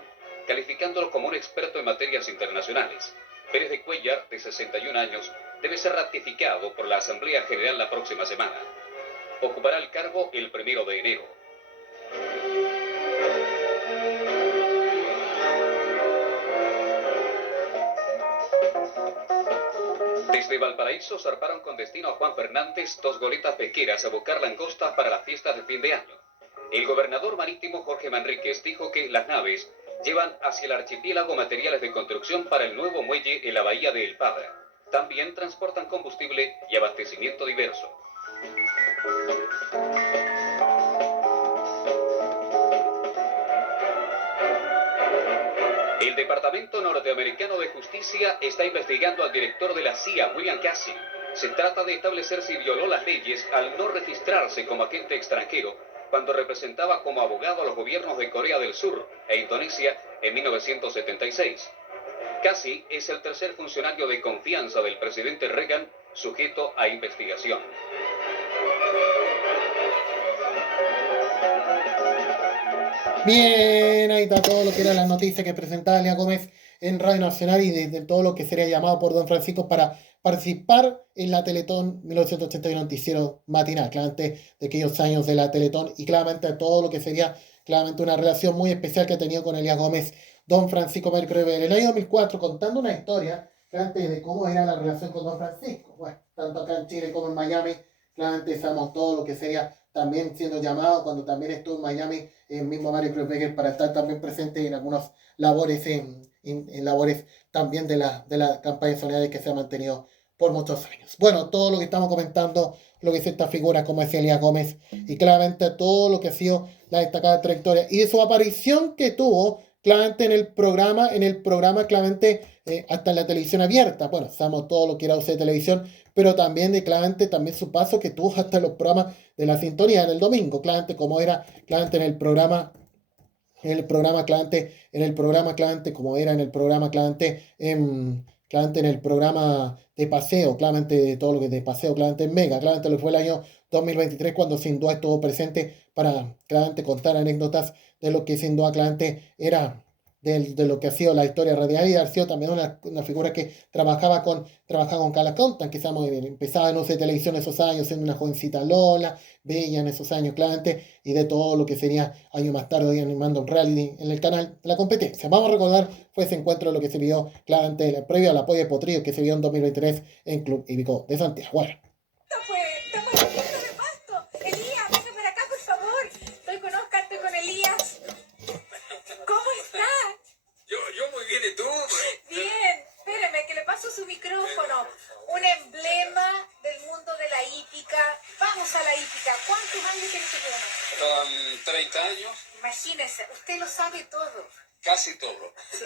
calificándolo como un experto en materias internacionales. Pérez de Cuéllar, de 61 años, debe ser ratificado por la Asamblea General la próxima semana. Ocupará el cargo el 1 de enero. Desde Valparaíso zarparon con destino a Juan Fernández 2 goletas pesqueras a buscar langostas para las fiestas de fin de año. El gobernador marítimo Jorge Manríquez dijo que las naves llevan hacia el archipiélago materiales de construcción para el nuevo muelle en la bahía de El Padre. También transportan combustible y abastecimiento diverso. El Departamento Norteamericano de Justicia está investigando al director de la CIA, William Casey. Se trata de establecer si violó las leyes al no registrarse como agente extranjero cuando representaba como abogado a los gobiernos de Corea del Sur e Indonesia en 1976. Casey es el tercer funcionario de confianza del presidente Reagan sujeto a investigación. Bien, ahí está todo lo que era la noticia que presentaba Elia Gómez en Radio Nacional, y de todo lo que sería llamado por don Francisco para participar en la Teletón 1981 noticiero matinal, claramente de aquellos años de la Teletón, y claramente todo lo que sería claramente una relación muy especial que ha tenido con Elia Gómez don Francisco Mercurio. En el año 2004, contando una historia claramente de cómo era la relación con don Francisco. Bueno, tanto acá en Chile como en Miami, claramente sabemos todo lo que sería también siendo llamado cuando también estuvo en Miami el mismo Mario Cruz Becker para estar también presente en algunas labores, en labores también de la campaña solidaria que se ha mantenido por muchos años. Bueno, todo lo que estamos comentando, lo que es esta figura como es Elia Gómez, y claramente todo lo que ha sido la destacada trayectoria y de su aparición que tuvo claramente en el programa claramente hasta en la televisión abierta. Bueno, sabemos todo lo que era UC Televisión, pero también claramente también su paso que tuvo hasta los programas de la sintonía en el domingo, claramente como era claramente en el programa claramente como era en el programa claramente en el programa de paseo, claramente de todo lo que de paseo, claramente en Mega, claramente lo fue el año 2023 cuando sin duda estuvo presente para claramente contar anécdotas de lo que sin duda claramente era de lo que ha sido la historia radial, y ha sido también una figura que trabajaba con Carla Compton, que empezaba en UC Televisión esos años siendo una jovencita Lola, bella en esos años claramente, y de todo lo que sería años más tarde hoy animando un reality en el canal de la competencia. Vamos a recordar fue ese encuentro de lo que se vio claramente previo al apoyo de Potrillo que se vio en 2023 en Club Hípico de Santiago. Bueno. Elías, venga para acá, por favor. Estoy con Oscar, estoy con Elías. ¿Cómo está? Yo muy bien, ¿y tú? Bien, espéreme, que le paso su micrófono. Un emblema del mundo de la hípica. Vamos a la hípica. ¿Cuántos años tiene que tener? Son 30 años. Imagínate. imagínese, usted lo sabe todo. Casi todo. Sí.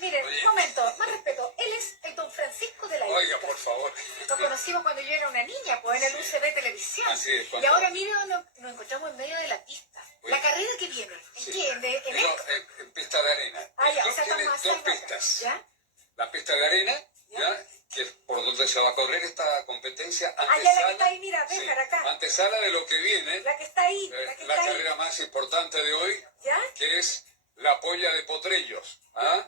Mire, Oye. un momento, más respeto. Él es el don Francisco de la Oiga, Hípica. por favor. Lo conocimos cuando yo era una niña, pues en el UCB Televisión. Así es, Y cuando- ahora mire, nos encontramos en medio de la pista. Oye. La carrera que viene. ¿En Sí. qué? ¿En Digo, esto? en pista de arena. Ah, ya, El o sea, club tiene estamos a dos salvo acá. pistas. ¿Ya? La pista de arena, ¿ya? Que es por donde se va a correr esta competencia Ah, ya la que está antesala, ahí, mira, Béjar, acá. antesala de lo que viene, La que está ahí, la que la está ahí. carrera más importante de hoy, ¿Ya? que es la polla de Potrerillos. ¿Ah?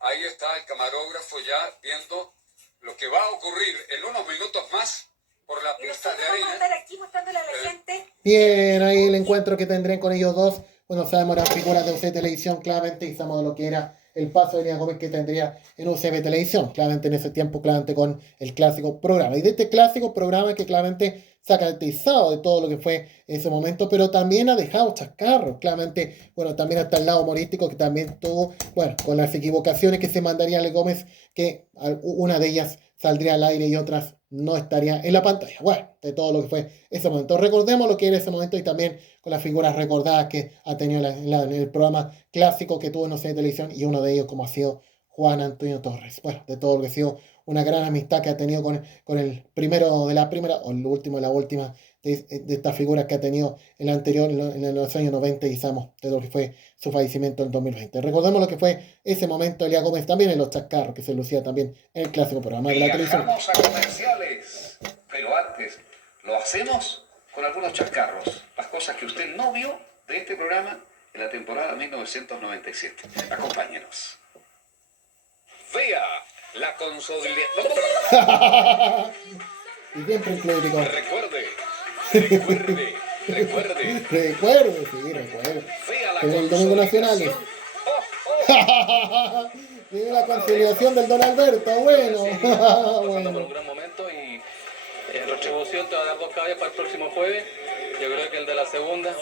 Ahí está el camarógrafo ya viendo lo que va a ocurrir en unos minutos más por la Y pista nosotros de vamos a arena. estar aquí mostrándole a la gente. Bien, ahí el encuentro que tendrán con ellos dos. Bueno, sabemos las figuras de UCB Televisión claramente y sabemos lo que era el paso de Elías Gómez que tendría en UCB Televisión, claramente en ese tiempo, claramente con el clásico programa. Y de este clásico programa que claramente se ha caracterizado de todo lo que fue ese momento, pero también ha dejado chascarros, claramente, bueno, también hasta el lado humorístico que también tuvo, bueno, con las equivocaciones que se mandaría a Gómez, que una de ellas saldría al aire y otras no estaría en la pantalla. Bueno, de todo lo que fue ese momento. Recordemos lo que era ese momento y también con las figuras recordadas que ha tenido en el programa clásico que tuvo en UCB Televisión y uno de ellos como ha sido Juan Antonio Torres. Bueno, de todo lo que ha sido una gran amistad que ha tenido con el primero de la primera o el último de la última de estas figuras que ha tenido en la anterior, en los años 90 y sabemos de lo que fue su fallecimiento en 2020. Recordemos lo que fue ese momento Elías Gómez también en los chascarros que se lucía también en el clásico programa de la televisión. Viajamos a comerciales, pero antes lo hacemos con algunos chascarros, las cosas que usted no vio de este programa en la temporada 1997. Acompáñenos. Vea la consolidación. Y siempre incluido. Recuerde. Recuerde, sí, recuerde. Que el Domingo Nacional. Tiene la conciliación del Don Alberto, bueno. Pasando por un gran momento y en retribución te va a dar 2 caballos para el próximo jueves. Yo creo que el de la segunda.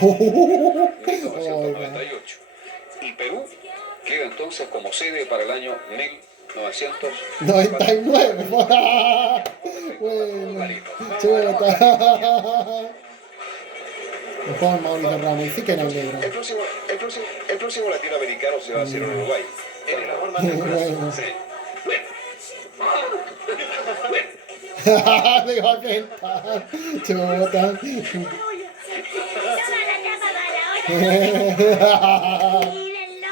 1998. Y Perú queda entonces como sede para el año 99. Bueno, chuta. Juan Mauricio Ramos, y sí que era el negro. El próximo latinoamericano se va a hacer en Uruguay. En el amor más Bueno. sí. Me va a sentar. Chuta. Mírenlo,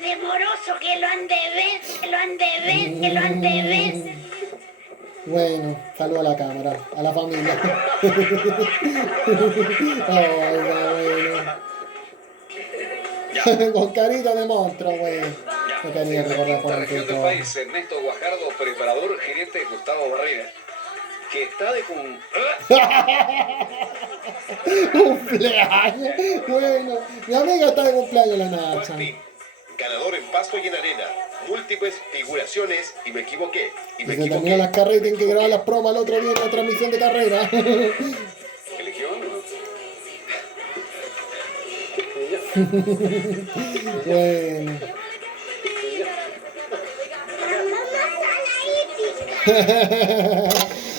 demoroso, que lo han de ver, que lo han de ver, que lo han de ver. Bueno, saludo a la cámara, a la familia. Oiga, bueno. Con carita de monstruo, güey. No quería recordar por el región del país, Ernesto Guajardo, preparador, gerente Gustavo Barrera, que está de cumpleaños. Bueno, mi amiga está de cumpleaños la Nacha. Ganador en pasto y en arena. Múltiples figuraciones y me equivoqué. Y me Y se equivoqué. terminó las carreras y tienen que grabar las promas el otro día en la transmisión de carrera. eligió. Bueno.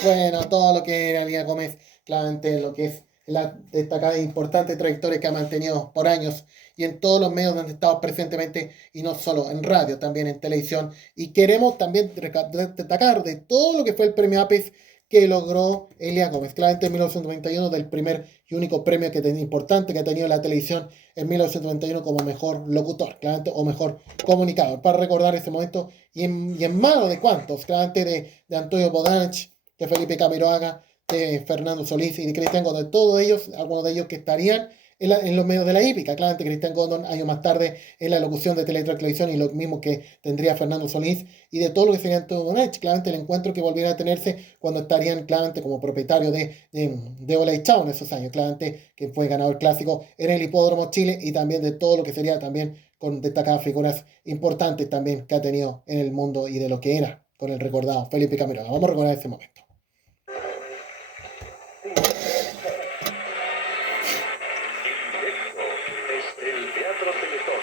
Bueno, todo lo que era Elías Gómez, claramente lo que es la destacada e importante trayectoria que ha mantenido por años y en todos los medios donde estamos presentemente y no solo en radio, también en televisión. Y queremos también destacar de todo lo que fue el premio APES que logró Elías Gómez, claramente en 1991 del primer y único premio importante que ha tenido la televisión en 1991 como mejor locutor, claramente, o mejor comunicador, para recordar ese momento y en mano de cuántos, claramente de Antonio Bodanich, de Felipe Camiroaga, de Fernando Solís y de Cristian Gondon, todos ellos, algunos de ellos que estarían en los medios de la hípica. Claramente Cristian Gondon años más tarde en la locución de Televisión y lo mismo que tendría Fernando Solís y de todo lo que sería Antonio Bodanich, claramente el encuentro que volviera a tenerse cuando estarían claramente como propietario de Ola y Chao en esos años, claramente que fue ganador clásico en el Hipódromo Chile y también de todo lo que sería también con destacadas figuras importantes también que ha tenido en el mundo y de lo que era con el recordado Felipe Camiroaga. Vamos a recordar ese momento. Desde el Teatro Teletón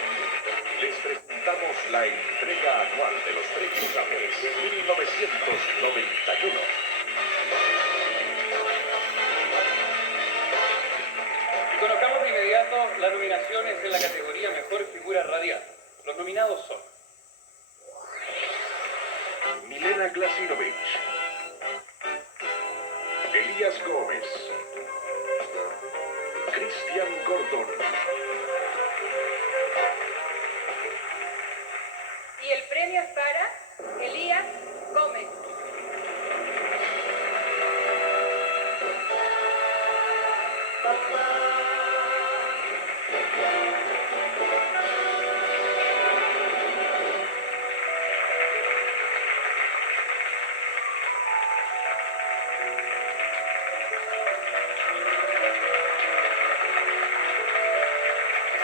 les presentamos la entrega anual de los premios APES 1991. Y conozcamos de inmediato en la categoría Mejor Figura Radial. Los nominados son Milena Glasinovich, Elías Gómez, Cristian Gordon. Y el premio es para Elías Gómez.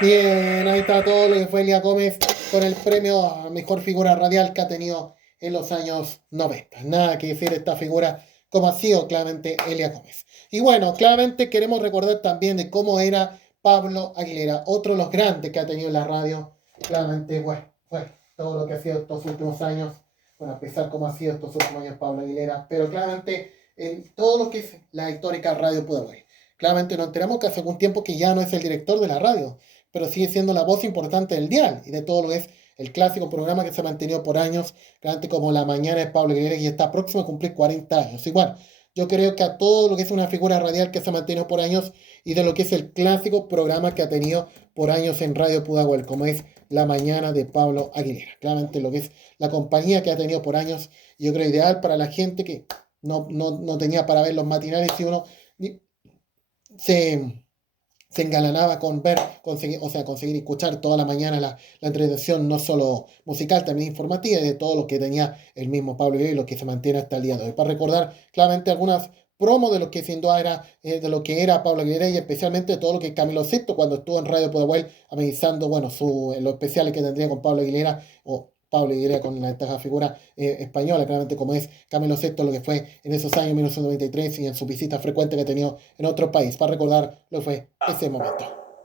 Bien, ahí está todo lo que fue Elia Gómez con el premio a mejor figura radial que ha tenido en los años 90. Nada que decir esta figura como ha sido claramente Elia Gómez. Y bueno, claramente queremos recordar también de cómo era Pablo Aguilera, otro de los grandes que ha tenido en la radio. Claramente, bueno, todo lo que ha sido estos últimos años, bueno, a pesar cómo ha sido estos últimos años Pablo Aguilera, pero claramente en todo lo que es la histórica Radio Pudahuel. Claramente nos enteramos que hace algún tiempo que ya no es el director de la radio, pero sigue siendo la voz importante del dial y de todo lo que es el clásico programa que se ha mantenido por años, claramente como La Mañana de Pablo Aguilera, y está próximo a cumplir 40 años. Y bueno, yo creo que a todo lo que es una figura radial que se ha mantenido por años y de lo que es el clásico programa que ha tenido por años en Radio Pudahuel, como es La Mañana de Pablo Aguilera. Claramente lo que es la compañía que ha tenido por años, yo creo ideal para la gente que no tenía para ver los matinales y uno se engalanaba con ver, conseguir escuchar toda la mañana la entretención, no solo musical, también informativa, y de todo lo que tenía el mismo Pablo Aguilera y lo que se mantiene hasta el día de hoy. Para recordar claramente algunas promos de lo que sin duda era, de lo que era Pablo Aguilera, y especialmente todo lo que Camilo Sesto cuando estuvo en Radio Pudahuel amenizando, bueno, los especiales que tendría con Pablo Aguilera, o Pablo Aguilera con la esta figura española, claramente como es Camilo Sesto, lo que fue en esos años 1993 y en su visita frecuente que ha tenido en otro país, para recordar lo que fue ese momento.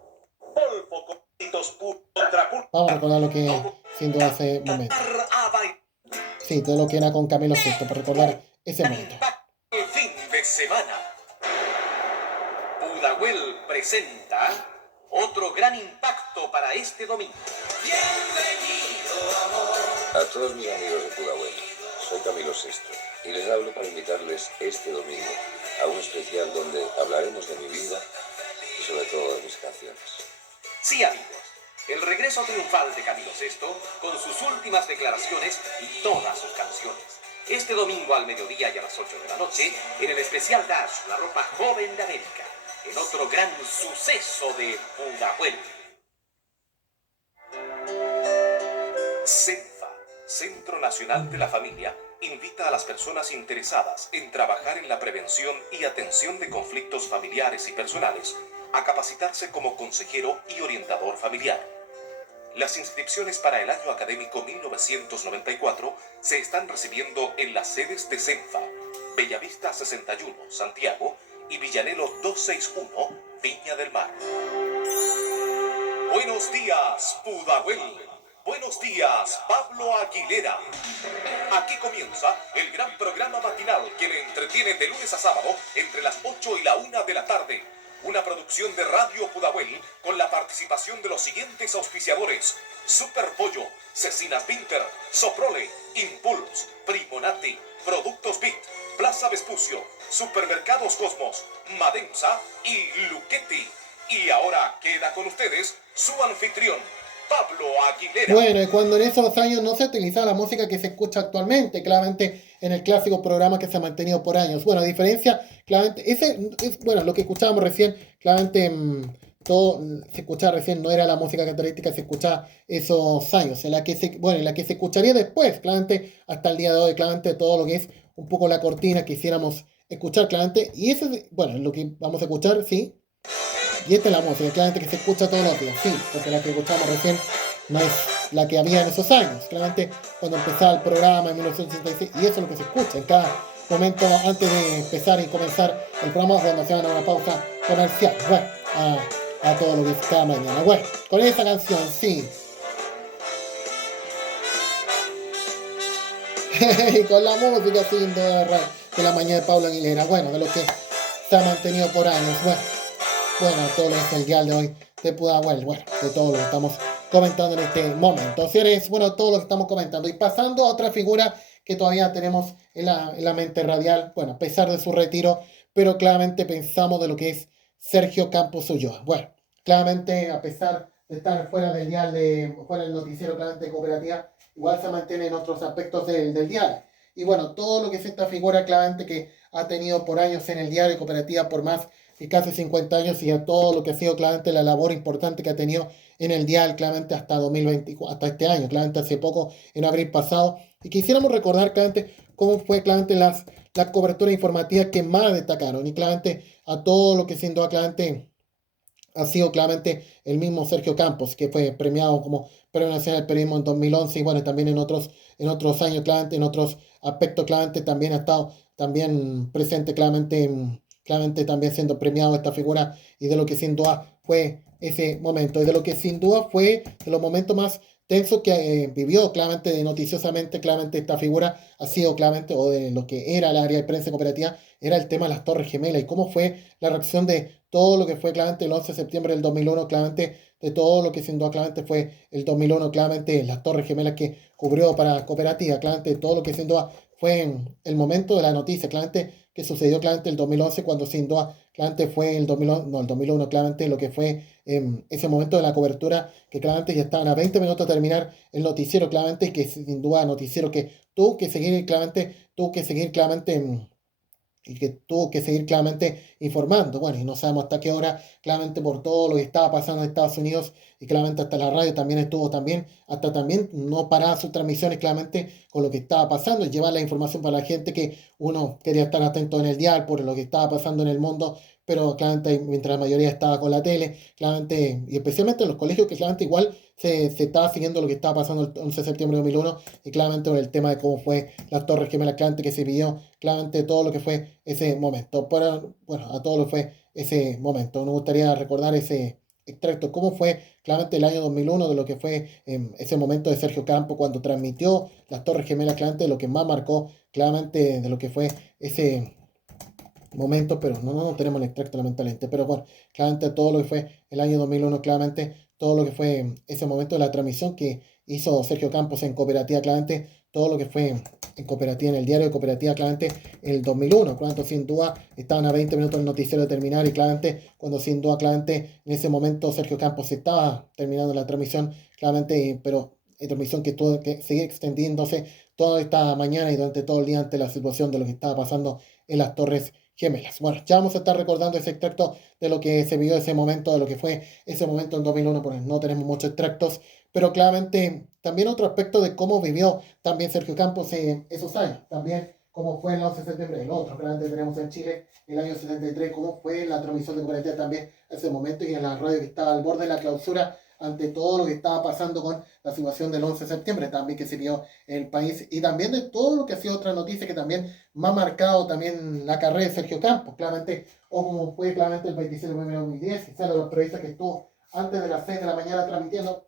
Vamos a recordar lo que sin duda ese momento. Sí, todo lo que era con Camilo Sesto, para recordar ese momento. El fin de semana. Pudahuel presenta otro gran impacto para este domingo. A todos mis amigos de Pudahuel, soy Camilo Sesto y les hablo para invitarles este domingo a un especial donde hablaremos de mi vida y sobre todo de mis canciones. Sí, amigos, el regreso triunfal de Camilo Sesto con sus últimas declaraciones y todas sus canciones. Este domingo al mediodía y a las 8 de la noche en el especial Dash, la ropa joven de América, en otro gran suceso de Pudahuel. CENFA, Centro Nacional de la Familia, invita a las personas interesadas en trabajar en la prevención y atención de conflictos familiares y personales a capacitarse como consejero y orientador familiar. Las inscripciones para el año académico 1994 se están recibiendo en las sedes de CENFA, Bellavista 61, Santiago, y Villanelo 261, Viña del Mar. Buenos días, Pudahuel. Buenos días, Pablo Aguilera. Aquí comienza el gran programa matinal que le entretiene de lunes a sábado entre las 8 y la 1 de la tarde. Una producción de Radio Pudahuel con la participación de los siguientes auspiciadores: Super Pollo, Cecinas Winter, Soprole, Impulse, Primonati, Productos Bit, Plaza Vespucio, Supermercados Cosmos, Madensa y Luchetti. Y ahora queda con ustedes su anfitrión, Pablo Aguilera. Bueno, y cuando en esos años no se utilizaba la música que se escucha actualmente, claramente en el clásico programa que se ha mantenido por años. Bueno, a diferencia, claramente, bueno, lo que escuchábamos recién, claramente todo se escuchaba recién, no era la música característica, se escuchaba esos años, en la que se escucharía después, claramente, hasta el día de hoy, claramente todo lo que es un poco la cortina que hiciéramos escuchar, claramente, y eso es, bueno, lo que vamos a escuchar, sí. Y esta es la música, claramente que se escucha todos los días, sí, porque la que escuchamos recién no es la que había en esos años, claramente cuando empezaba el programa en 1966, y eso es lo que se escucha en cada momento antes de empezar y comenzar el programa, cuando se van a una pausa comercial, bueno, a todo lo que es cada mañana. Bueno, con esa canción, sí. Y con la música, sí, de la mañana de Pablo Aguilera, bueno, de lo que se ha mantenido por años, bueno, todo lo que es el dial de hoy de Pudahuel, bueno, de todo lo que estamos comentando en este momento. Señores, bueno, todo lo que estamos comentando. Y pasando a otra figura que todavía tenemos en la mente radial, bueno, a pesar de su retiro, pero claramente pensamos de lo que es Sergio Campos Ulloa. Bueno, claramente a pesar de estar fuera del dial, fuera del noticiero claramente de Cooperativa, igual se mantiene en otros aspectos del dial. Y bueno, todo lo que es esta figura claramente que ha tenido por años en el diario de Cooperativa por más de casi 50 años y a todo lo que ha sido claramente la labor importante que ha tenido en el dial claramente hasta 2024, hasta este año, claramente hace poco, en abril pasado. Y quisiéramos recordar claramente cómo fue claramente las coberturas informativas que más destacaron y claramente a todo lo que sin duda claramente ha sido claramente el mismo Sergio Campos, que fue premiado como Premio Nacional del Periodismo en 2011 y bueno, también en otros años, claramente, en otros aspectos, claramente también ha estado también presente, claramente también siendo premiado esta figura y de lo que sin duda fue ese momento y de lo que sin duda fue de los momentos más tensos que vivió claramente noticiosamente, claramente esta figura ha sido claramente, o de lo que era el área de prensa cooperativa, era el tema de las Torres Gemelas y cómo fue la reacción de todo lo que fue claramente el 11 de septiembre del 2001, claramente de todo lo que sin duda claramente fue el 2001, claramente las Torres Gemelas que cubrió para Cooperativa, claramente todo lo que sin duda fue el momento de la noticia, claramente que sucedió claramente el 2011 cuando sin duda claramente fue el 2001, claramente lo que fue ese momento de la cobertura que claramente ya estaban a 20 minutos de terminar el noticiero, claramente que sin duda noticiero que tuvo que seguir claramente y que tuvo que seguir claramente informando. Bueno, y no sabemos hasta qué hora, claramente por todo lo que estaba pasando en Estados Unidos, y claramente hasta la radio también estuvo hasta también no paraba sus transmisiones claramente con lo que estaba pasando, y llevar la información para la gente que uno quería estar atento en el dial por lo que estaba pasando en el mundo, pero claramente mientras la mayoría estaba con la tele, claramente, y especialmente en los colegios que claramente igual se estaba siguiendo lo que estaba pasando el 11 de septiembre de 2001 y claramente por el tema de cómo fue las Torres Gemelas, claramente que se vivió, claramente todo lo que fue ese momento. Pero bueno, a todo lo que fue ese momento. Nos gustaría recordar ese extracto, cómo fue claramente el año 2001 de lo que fue ese momento de Sergio Campos cuando transmitió las Torres Gemelas, claramente de lo que más marcó claramente de lo que fue ese momento, pero no tenemos el extracto lamentablemente, pero bueno, claramente todo lo que fue el año 2001, claramente todo lo que fue ese momento de la transmisión que hizo Sergio Campos en Cooperativa, claramente todo lo que fue en Cooperativa, en el diario de Cooperativa, claramente el 2001, cuando sin duda estaban a 20 minutos del noticiero de terminar y claramente cuando sin duda claramente en ese momento Sergio Campos estaba terminando la transmisión, claramente, pero transmisión que tuvo que seguir extendiéndose toda esta mañana y durante todo el día ante la situación de lo que estaba pasando en las Torres Gemelas. Bueno, ya vamos a estar recordando ese extracto de lo que se vio ese momento, de lo que fue ese momento en 2001, porque no tenemos muchos extractos, pero claramente también otro aspecto de cómo vivió también Sergio Campos esos años, también cómo fue el 11 de septiembre, el otro claramente tenemos en Chile, el año 73, cómo fue la transmisión de Cooperativa también ese momento y en la radio que estaba al borde de la clausura ante todo lo que estaba pasando con la situación del 11 de septiembre, también que se vio en el país, y también de todo lo que ha sido otra noticia que también me ha marcado también la carrera de Sergio Campos, claramente, o como fue claramente el 27 de noviembre de 2010, y de los periodistas que estuvo antes de las 6 de la mañana transmitiendo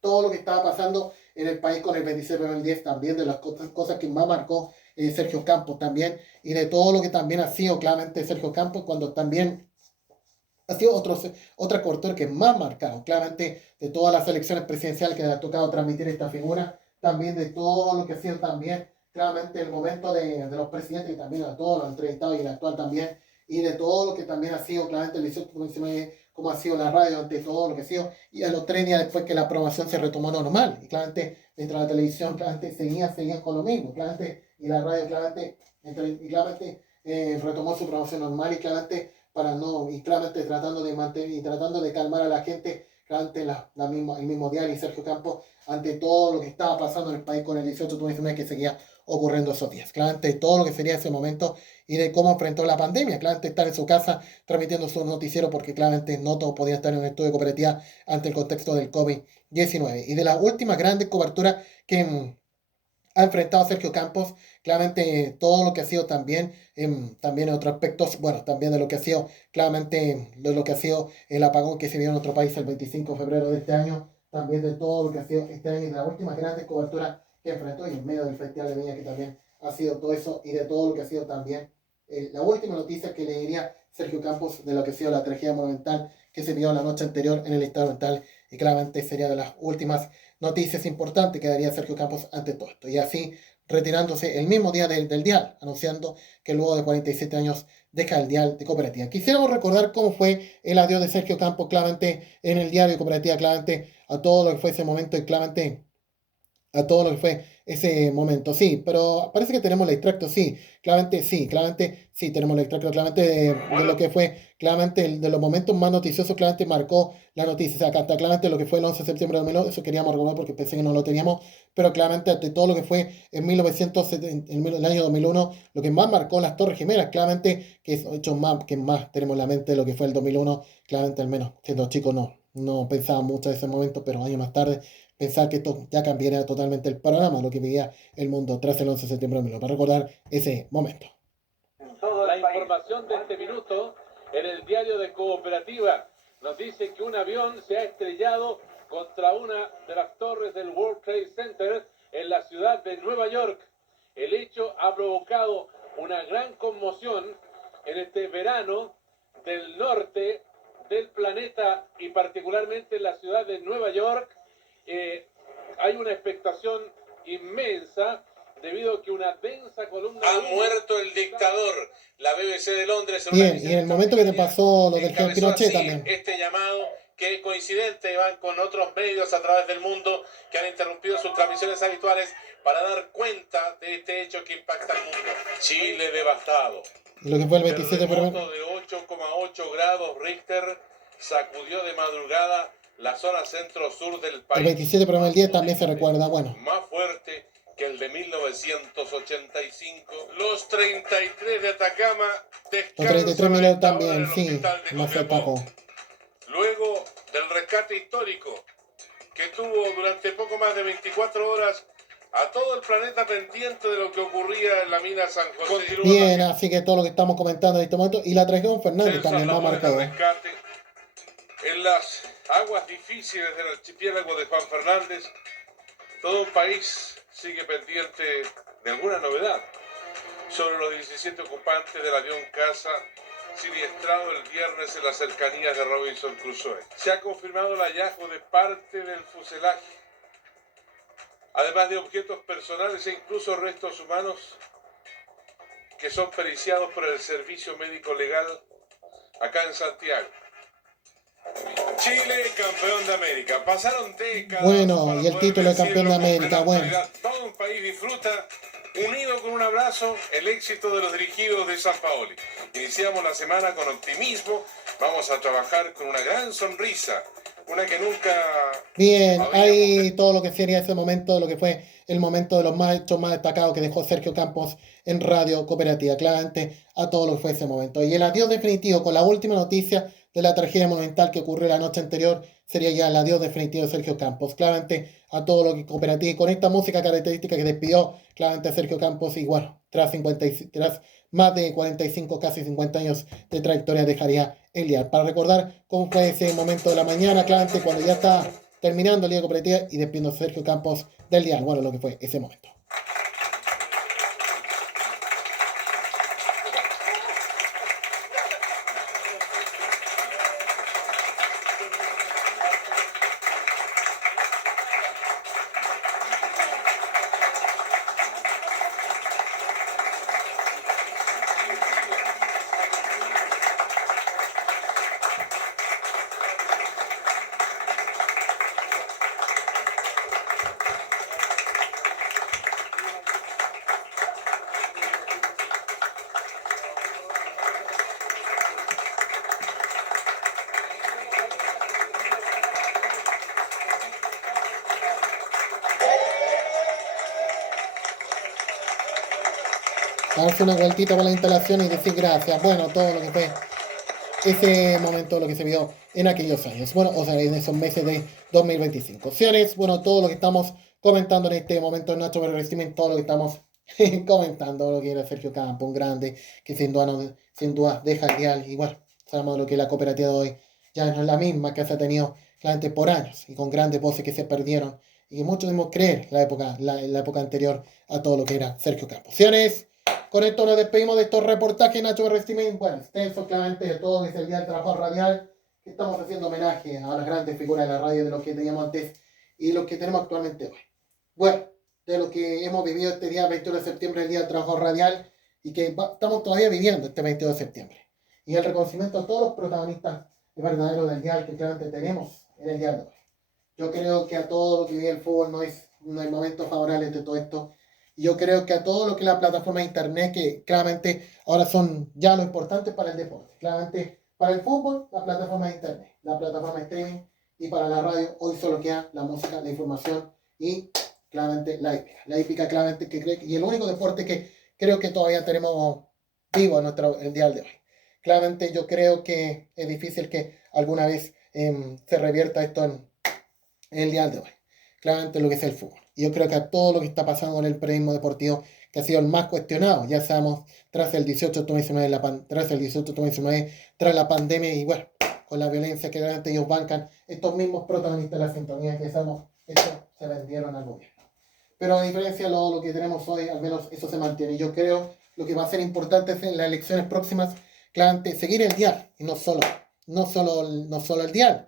todo lo que estaba pasando en el país con el 27 de 2010, también de las cosas que más marcó Sergio Campos también, y de todo lo que también ha sido claramente Sergio Campos cuando también ha sido otra cobertura que más marcado, claramente de todas las elecciones presidenciales que le ha tocado transmitir esta figura, también de todo lo que ha sido también, claramente el momento de los presidentes y también a todos los entrevistados y el actual también, y de todo lo que también ha sido, claramente el 18 cómo ha sido la radio ante todo lo que ha sido, y a los 3 días después que la programación se retomó normal, y claramente mientras la televisión claramente seguía con lo mismo, claramente, y la radio claramente retomó su programación normal y claramente claramente tratando de mantener y tratando de calmar a la gente, claramente el mismo diario y Sergio Campos ante todo lo que estaba pasando en el país con el 18 de 19 que seguía ocurriendo esos días, claramente todo lo que sería ese momento y de cómo enfrentó la pandemia, claramente estar en su casa transmitiendo su noticiero porque claramente no todos podían estar en un estudio de Cooperativa ante el contexto del COVID-19 y de las últimas grandes coberturas que ha enfrentado Sergio Campos, claramente todo lo que ha sido también en otros aspectos, bueno, también de lo que ha sido, claramente de lo que ha sido el apagón que se vio en otro país el 25 de febrero de este año, también de todo lo que ha sido este año y de las últimas grandes coberturas que enfrentó y en medio del Festival de Viña que también ha sido todo eso y de todo lo que ha sido también la última noticia que le diría Sergio Campos de lo que ha sido la tragedia monumental que se vio la noche anterior en el estado mental, y claramente sería de las últimas noticias importantes que daría Sergio Campos ante todo esto. Y así retirándose el mismo día del dial, anunciando que luego de 47 años deja el dial de Cooperativa. Quisiéramos recordar cómo fue el adiós de Sergio Campos claramente en el diario de Cooperativa, claramente a todo lo que fue ese momento y claramente a todo lo que fue ese momento. Sí, pero parece que tenemos el extracto, sí, claramente sí, tenemos el extracto, claramente de lo que fue, claramente de los momentos más noticiosos, claramente marcó la noticia. O sea, acá está claramente lo que fue el 11 de septiembre de 2009, eso queríamos recordar porque pensé que no lo teníamos, pero claramente de todo lo que fue en 1970, en el año 2001, lo que más marcó las Torres Gemelas, claramente, que es hecho más, que más tenemos en la mente de lo que fue el 2001, claramente al menos siendo chico no pensaba mucho de ese momento, pero años más tarde pensar que esto ya cambiaría totalmente el panorama, lo que veía el mundo tras el 11 de septiembre de 2001, para recordar ese momento. La información de este minuto en el diario de Cooperativa nos dice que un avión se ha estrellado contra una de las torres del World Trade Center en la ciudad de Nueva York. El hecho ha provocado una gran conmoción en este verano del norte del planeta y particularmente en la ciudad de Nueva York. Hay una expectación inmensa debido a que una densa columna... Ha muerto el dictador. La BBC de Londres... Bien, y en el momento que te pasó lo del general Pinochet también. Este llamado, que es coincidente, van con otros medios a través del mundo que han interrumpido sus transmisiones habituales para dar cuenta de este hecho que impacta al mundo. Chile devastado. Y lo que fue el 27 de febrero. De 8,8 grados Richter sacudió de madrugada la zona centro-sur del país. El 27 de el 10 también se recuerda, bueno. Más fuerte que el de 1985. Los 33 de Atacama descansan. Los 33 minutos también, sí, más se atacó. Luego del rescate histórico que tuvo durante poco más de 24 horas a todo el planeta pendiente de lo que ocurría en la mina San José. Bien, así que todo lo que estamos comentando en este momento. Y la tragedia de Fernández también más marcado. En las aguas difíciles del archipiélago de Juan Fernández, todo un país sigue pendiente de alguna novedad sobre los 17 ocupantes del avión caza siniestrado el viernes en las cercanías de Robinson Crusoe. Se ha confirmado el hallazgo de parte del fuselaje, además de objetos personales e incluso restos humanos que son periciados por el Servicio Médico Legal acá en Santiago. Chile, campeón de América. Pasaron décadas. Bueno, y el título de campeón de América, bueno. Todo un país disfruta, unido con un abrazo, el éxito de los dirigidos de San Paoli. Iniciamos la semana con optimismo. Vamos a trabajar con una gran sonrisa. Una que nunca... Bien, hay todo lo que sería ese momento, lo que fue el momento de los hechos más destacados que dejó Sergio Campos en Radio Cooperativa. Claramente a todo lo que fue ese momento. Y el adiós definitivo con la última noticia de la tragedia monumental que ocurrió la noche anterior sería ya el adiós definitivo de Sergio Campos. Claramente a todo lo que Cooperativa, y con esta música característica que despidió claramente a Sergio Campos, y bueno, tras más de 45, casi 50 años de trayectoria dejaría el dial. Para recordar cómo fue ese momento de la mañana, claramente cuando ya está terminando el día de Cooperativa y despidiendo a Sergio Campos del dial. Bueno, lo que fue ese momento. Darse una vueltita por la instalación y decir gracias. Bueno, todo lo que fue ese momento, lo que se vio en aquellos años. Bueno, o sea, en esos meses de 2025. Opciones, bueno, todo lo que estamos comentando en este momento en Nacho Racing, todo lo que estamos comentando, lo que era Sergio Campos, un grande que sin duda deja el dial. Y bueno, sabemos lo que la Cooperativa de hoy ya no es la misma que se ha tenido claramente por años y con grandes voces que se perdieron y que muchos debemos creer la época anterior a todo lo que era Sergio Campos. Opciones. Con esto nos despedimos de estos reportajes Nacho Racing. Bueno, extenso claramente de todo, que es el día del trabajo radial. que estamos haciendo homenaje a las grandes figuras de la radio, de lo que teníamos antes y lo que tenemos actualmente hoy. Bueno, de lo que hemos vivido este día 21 de septiembre, el Día del Trabajo Radial, y que estamos todavía viviendo este 22 de septiembre. Y el reconocimiento a todos los protagonistas verdaderos del dial que claramente tenemos en el día de hoy. Yo creo que a todo lo que vive el fútbol no hay momentos favorables de todo esto. Y yo creo que a todo lo que la plataforma de internet, que claramente ahora son ya lo importante para el deporte. Claramente para el fútbol, la plataforma de internet, la plataforma de streaming, y para la radio hoy solo queda la música, la información y claramente la hípica. La hípica claramente y el único deporte que creo que todavía tenemos vivo el día de hoy. Claramente yo creo que es difícil que alguna vez se revierta esto en el día de hoy. Claramente lo que es el fútbol. Y yo creo que a todo lo que está pasando con el periodismo deportivo, que ha sido el más cuestionado, ya sabemos, tras el 18 de 2019, tras la pandemia y bueno, con la violencia que realmente ellos bancan, estos mismos protagonistas de la sintonía que sabemos, esto se vendieron al gobierno. Pero a diferencia de lo que tenemos hoy, al menos eso se mantiene. Y yo creo lo que va a ser importante es en las elecciones próximas, claramente seguir el dial, y no solo el dial,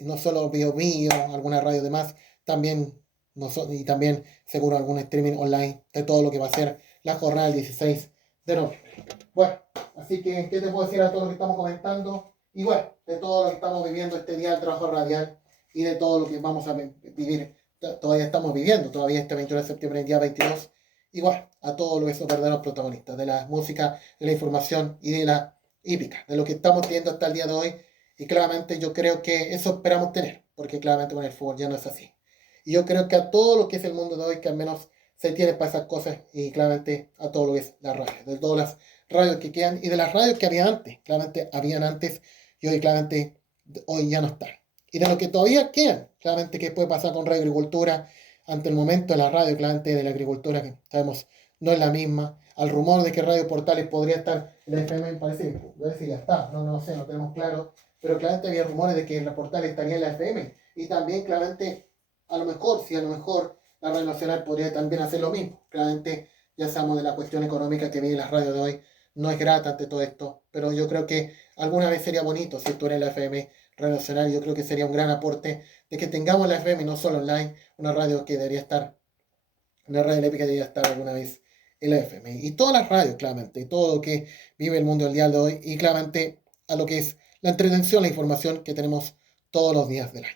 no solo Bio, alguna radio de más, también seguro algún streaming online de todo lo que va a ser la jornada del 16 de noviembre. Bueno, así que, ¿qué te puedo decir a todo lo que estamos comentando? Y bueno, de todo lo que estamos viviendo este día del trabajo radial y de todo lo que vamos a vivir, todavía estamos viviendo, todavía este 21 de septiembre, el día 22, igual a todos los verdaderos protagonistas de la música, de la información y de la hípica, de lo que estamos viendo hasta el día de hoy. Y claramente yo creo que eso esperamos tener, porque claramente con el fútbol ya no es así. Y yo creo que a todo lo que es el mundo de hoy, que al menos se tiene para esas cosas, y claramente a todo lo que es la radio, de todas las radios que quedan y de las radios que había antes, claramente habían antes y hoy claramente hoy ya no están. Y de lo que todavía quedan, claramente que puede pasar con Radio Agricultura, ante el momento de la radio, claramente de la agricultura, que sabemos no es la misma, al rumor de que Radio Portales podría estar en la FM, parece que ya está, no sé, no tenemos claro, pero claramente había rumores de que la Portales estaría en la FM, y también claramente a lo mejor la Radio Nacional podría también hacer lo mismo. Claramente ya sabemos de la cuestión económica que vive las radios de hoy, no es grata ante todo esto, pero yo creo que alguna vez sería bonito si estuviera en la FM Radio Nacional. Yo creo que sería un gran aporte de que tengamos la FM no solo online, una radio que debería estar, una radio épica debería estar alguna vez en la FM. Y todas las radios, claramente, y todo lo que vive el mundo del día de hoy, y claramente a lo que es la entretención, la información que tenemos todos los días del año.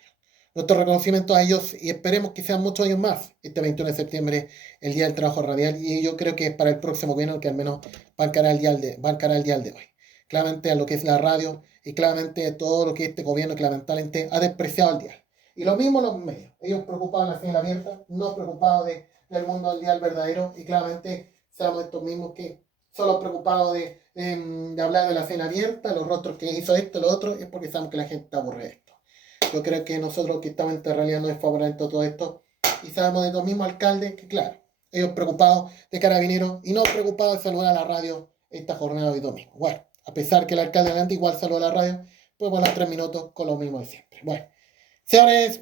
Nuestro reconocimiento a ellos, y esperemos que sean muchos años más, este 21 de septiembre, el Día del Trabajo Radial, y yo creo que es para el próximo gobierno que al menos bancará el día de hoy. Claramente a lo que es la radio, y claramente todo lo que este gobierno que lamentablemente ha despreciado el dial. Y lo mismo los medios, ellos preocupados de la señal abierta, no preocupados del mundo del dial verdadero, y claramente seamos estos mismos que solo preocupados de hablar de la señal abierta, los rostros que hizo esto, lo otro, es porque sabemos que la gente está aburrida de esto. Yo creo que nosotros que estamos en realidad no es favorable a todo esto, y sabemos de los mismos alcaldes que claro, ellos preocupados de Carabineros y no preocupados de saludar a la radio esta jornada de hoy domingo. Bueno, a pesar que el alcalde delante igual saludó a la radio, pues por los 3 minutos con lo mismo de siempre. Bueno, señores,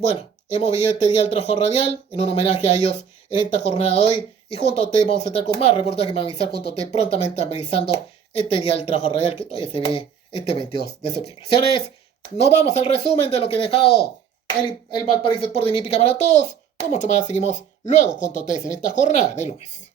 hemos vivido este día del trabajo radial en un homenaje a ellos en esta jornada de hoy, y junto a ustedes vamos a estar con más reportajes para analizar junto a ustedes prontamente analizando este día del trabajo radial que todavía se ve este 22 de septiembre. Señores, nos vamos al resumen de lo que ha dejado el Valparaíso Sporting Hípica para todos. Con mucho más seguimos luego junto a ustedes en esta jornada de lunes.